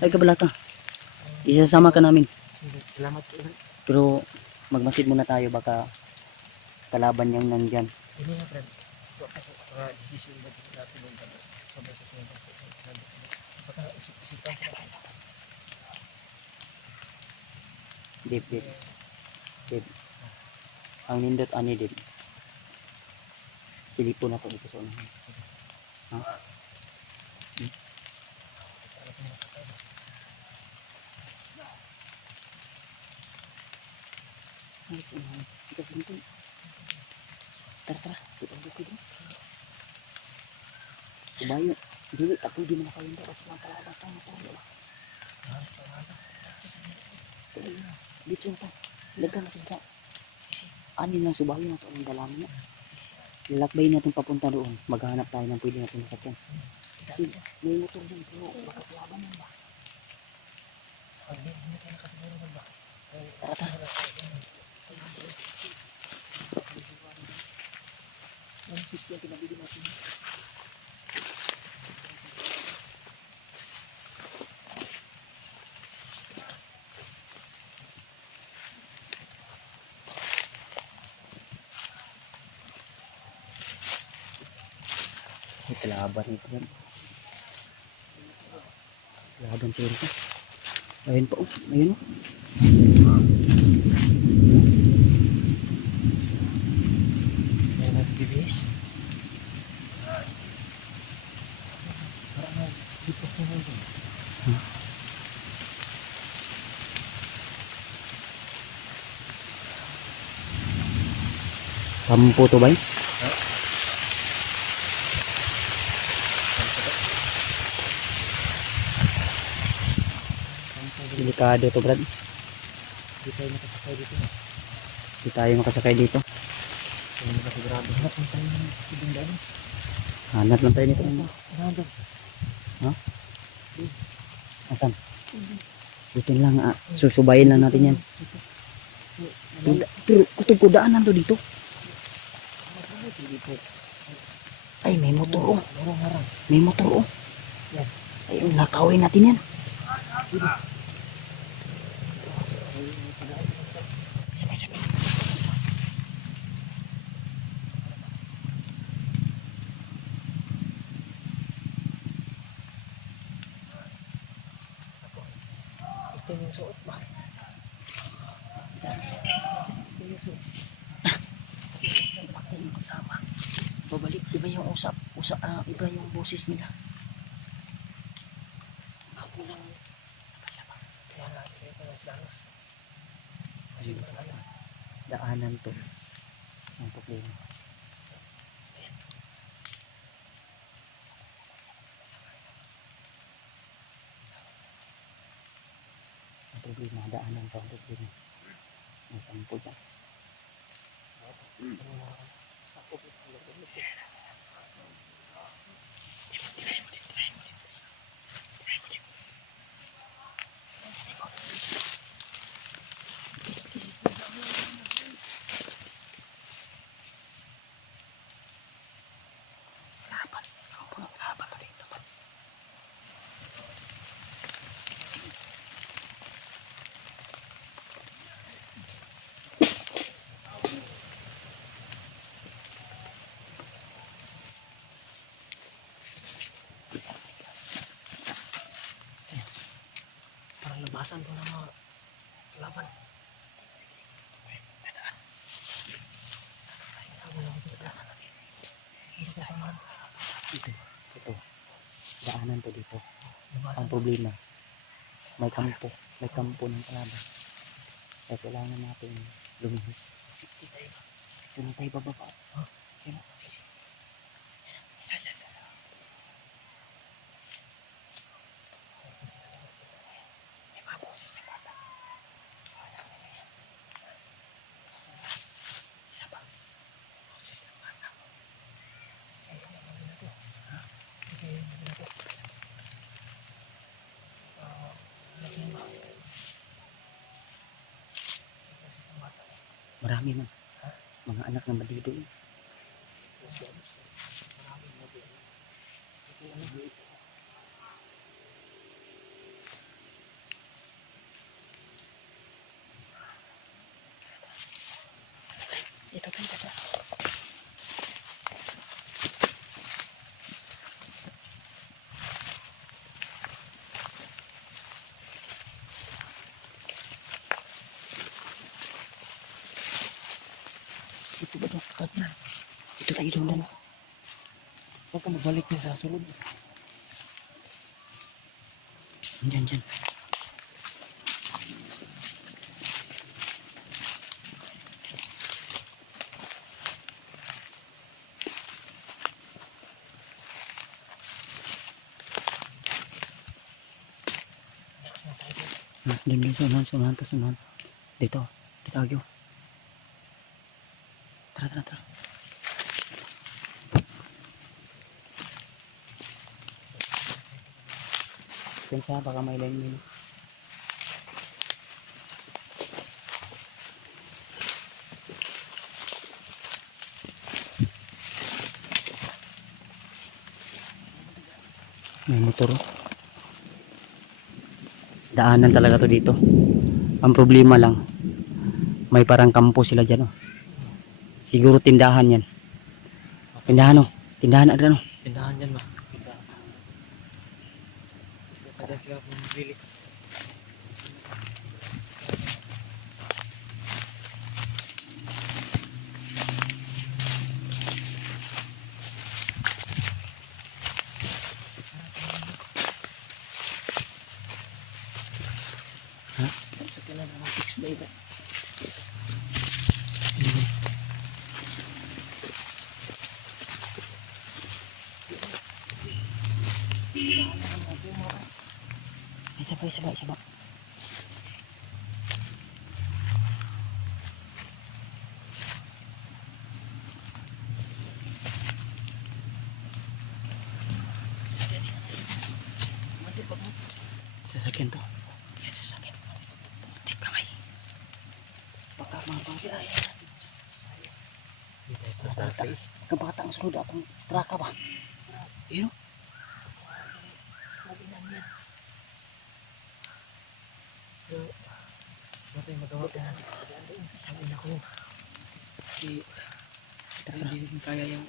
Ay kabala ka. Isasama ka namin. Salamat po bro. Pero magmasid muna tayo, baka kalaban niyang nandyan. Ini na bro. Para decision ba natin yung sobre sa sunod. Baka isip tayo sa Dib. Ang nindot ani dib. Silipon ako dito sa unahan. Ha? Tara. Bukid mo. Subayo. Dili, ako di mo na kayo kasi mga kalaban tayo. Dito lang to. Lagkan na siya. Anin lang subayo na to ang dalaman mo. Lalakbay natin papunta doon. Maghanap tayo ng pwede natin masakyan. Kasi may motor dyan pero baka kalaban mo ba? Tara. Ang safety ang pinabili natin. Ay, kalaban ito yan. Kalaban siguro ito. Ayun pa, ayun o. May nagbibihis. Kampo to ba yun? Delikado to, Brad. Hindi tayo nakasakay dito. Hindi tayo makasakay dito. Hindi nakasigurado. Hanap lang tayo ng ibang daan. Hanap lang tayo nito. Hanap. Ha? Asan? Dito lang. Susubayin lang natin yan. Pero kutub ko daanan to dito. Ay, may motor oh. May motor oh. Ay, nakawin natin yan. Sabay. Ito yung suot ba? Kasama. Babalik, iba yung iba yung boses nila. Ako lang. Kaya natin ito ng danos. Daanan to. Ang problema. Ang problema, daanan to ang problema. May tampo dyan. Please. basbasan po ng mga laban. Ito. Daanan to dito. Ang problema, may kampo ng kalaban. Kaya kailangan natin lumihis. Ito na tayo bababa. Sino? Isa. May mga boses na bata. Isa pa. Boses ng bata. Marami man. Mga anak na bandido. Ito. Ito ba ito? Ito tayo doon. Huwag ka magbalik niya sa sulod. Diyan. Doon, sunahan. Dito agyo. Tara. Pensa, baka may line. May motor. Daanan talaga to dito. Ang problema lang, may parang kampo sila dyan. Siguro tindahan yan. Tindahan ano? Tindahan dyan ba? Kaya sila bumili. Sa kailan naman 6 ba iba? Isa pa. Sasakyan to. Yan, sasakyan. Putik kamay. Baka mga pangkiray. Baka ang sunod atong traka ba? Yun o. Natin magawa ko. Sabi na ko. Hindi rin kaya yung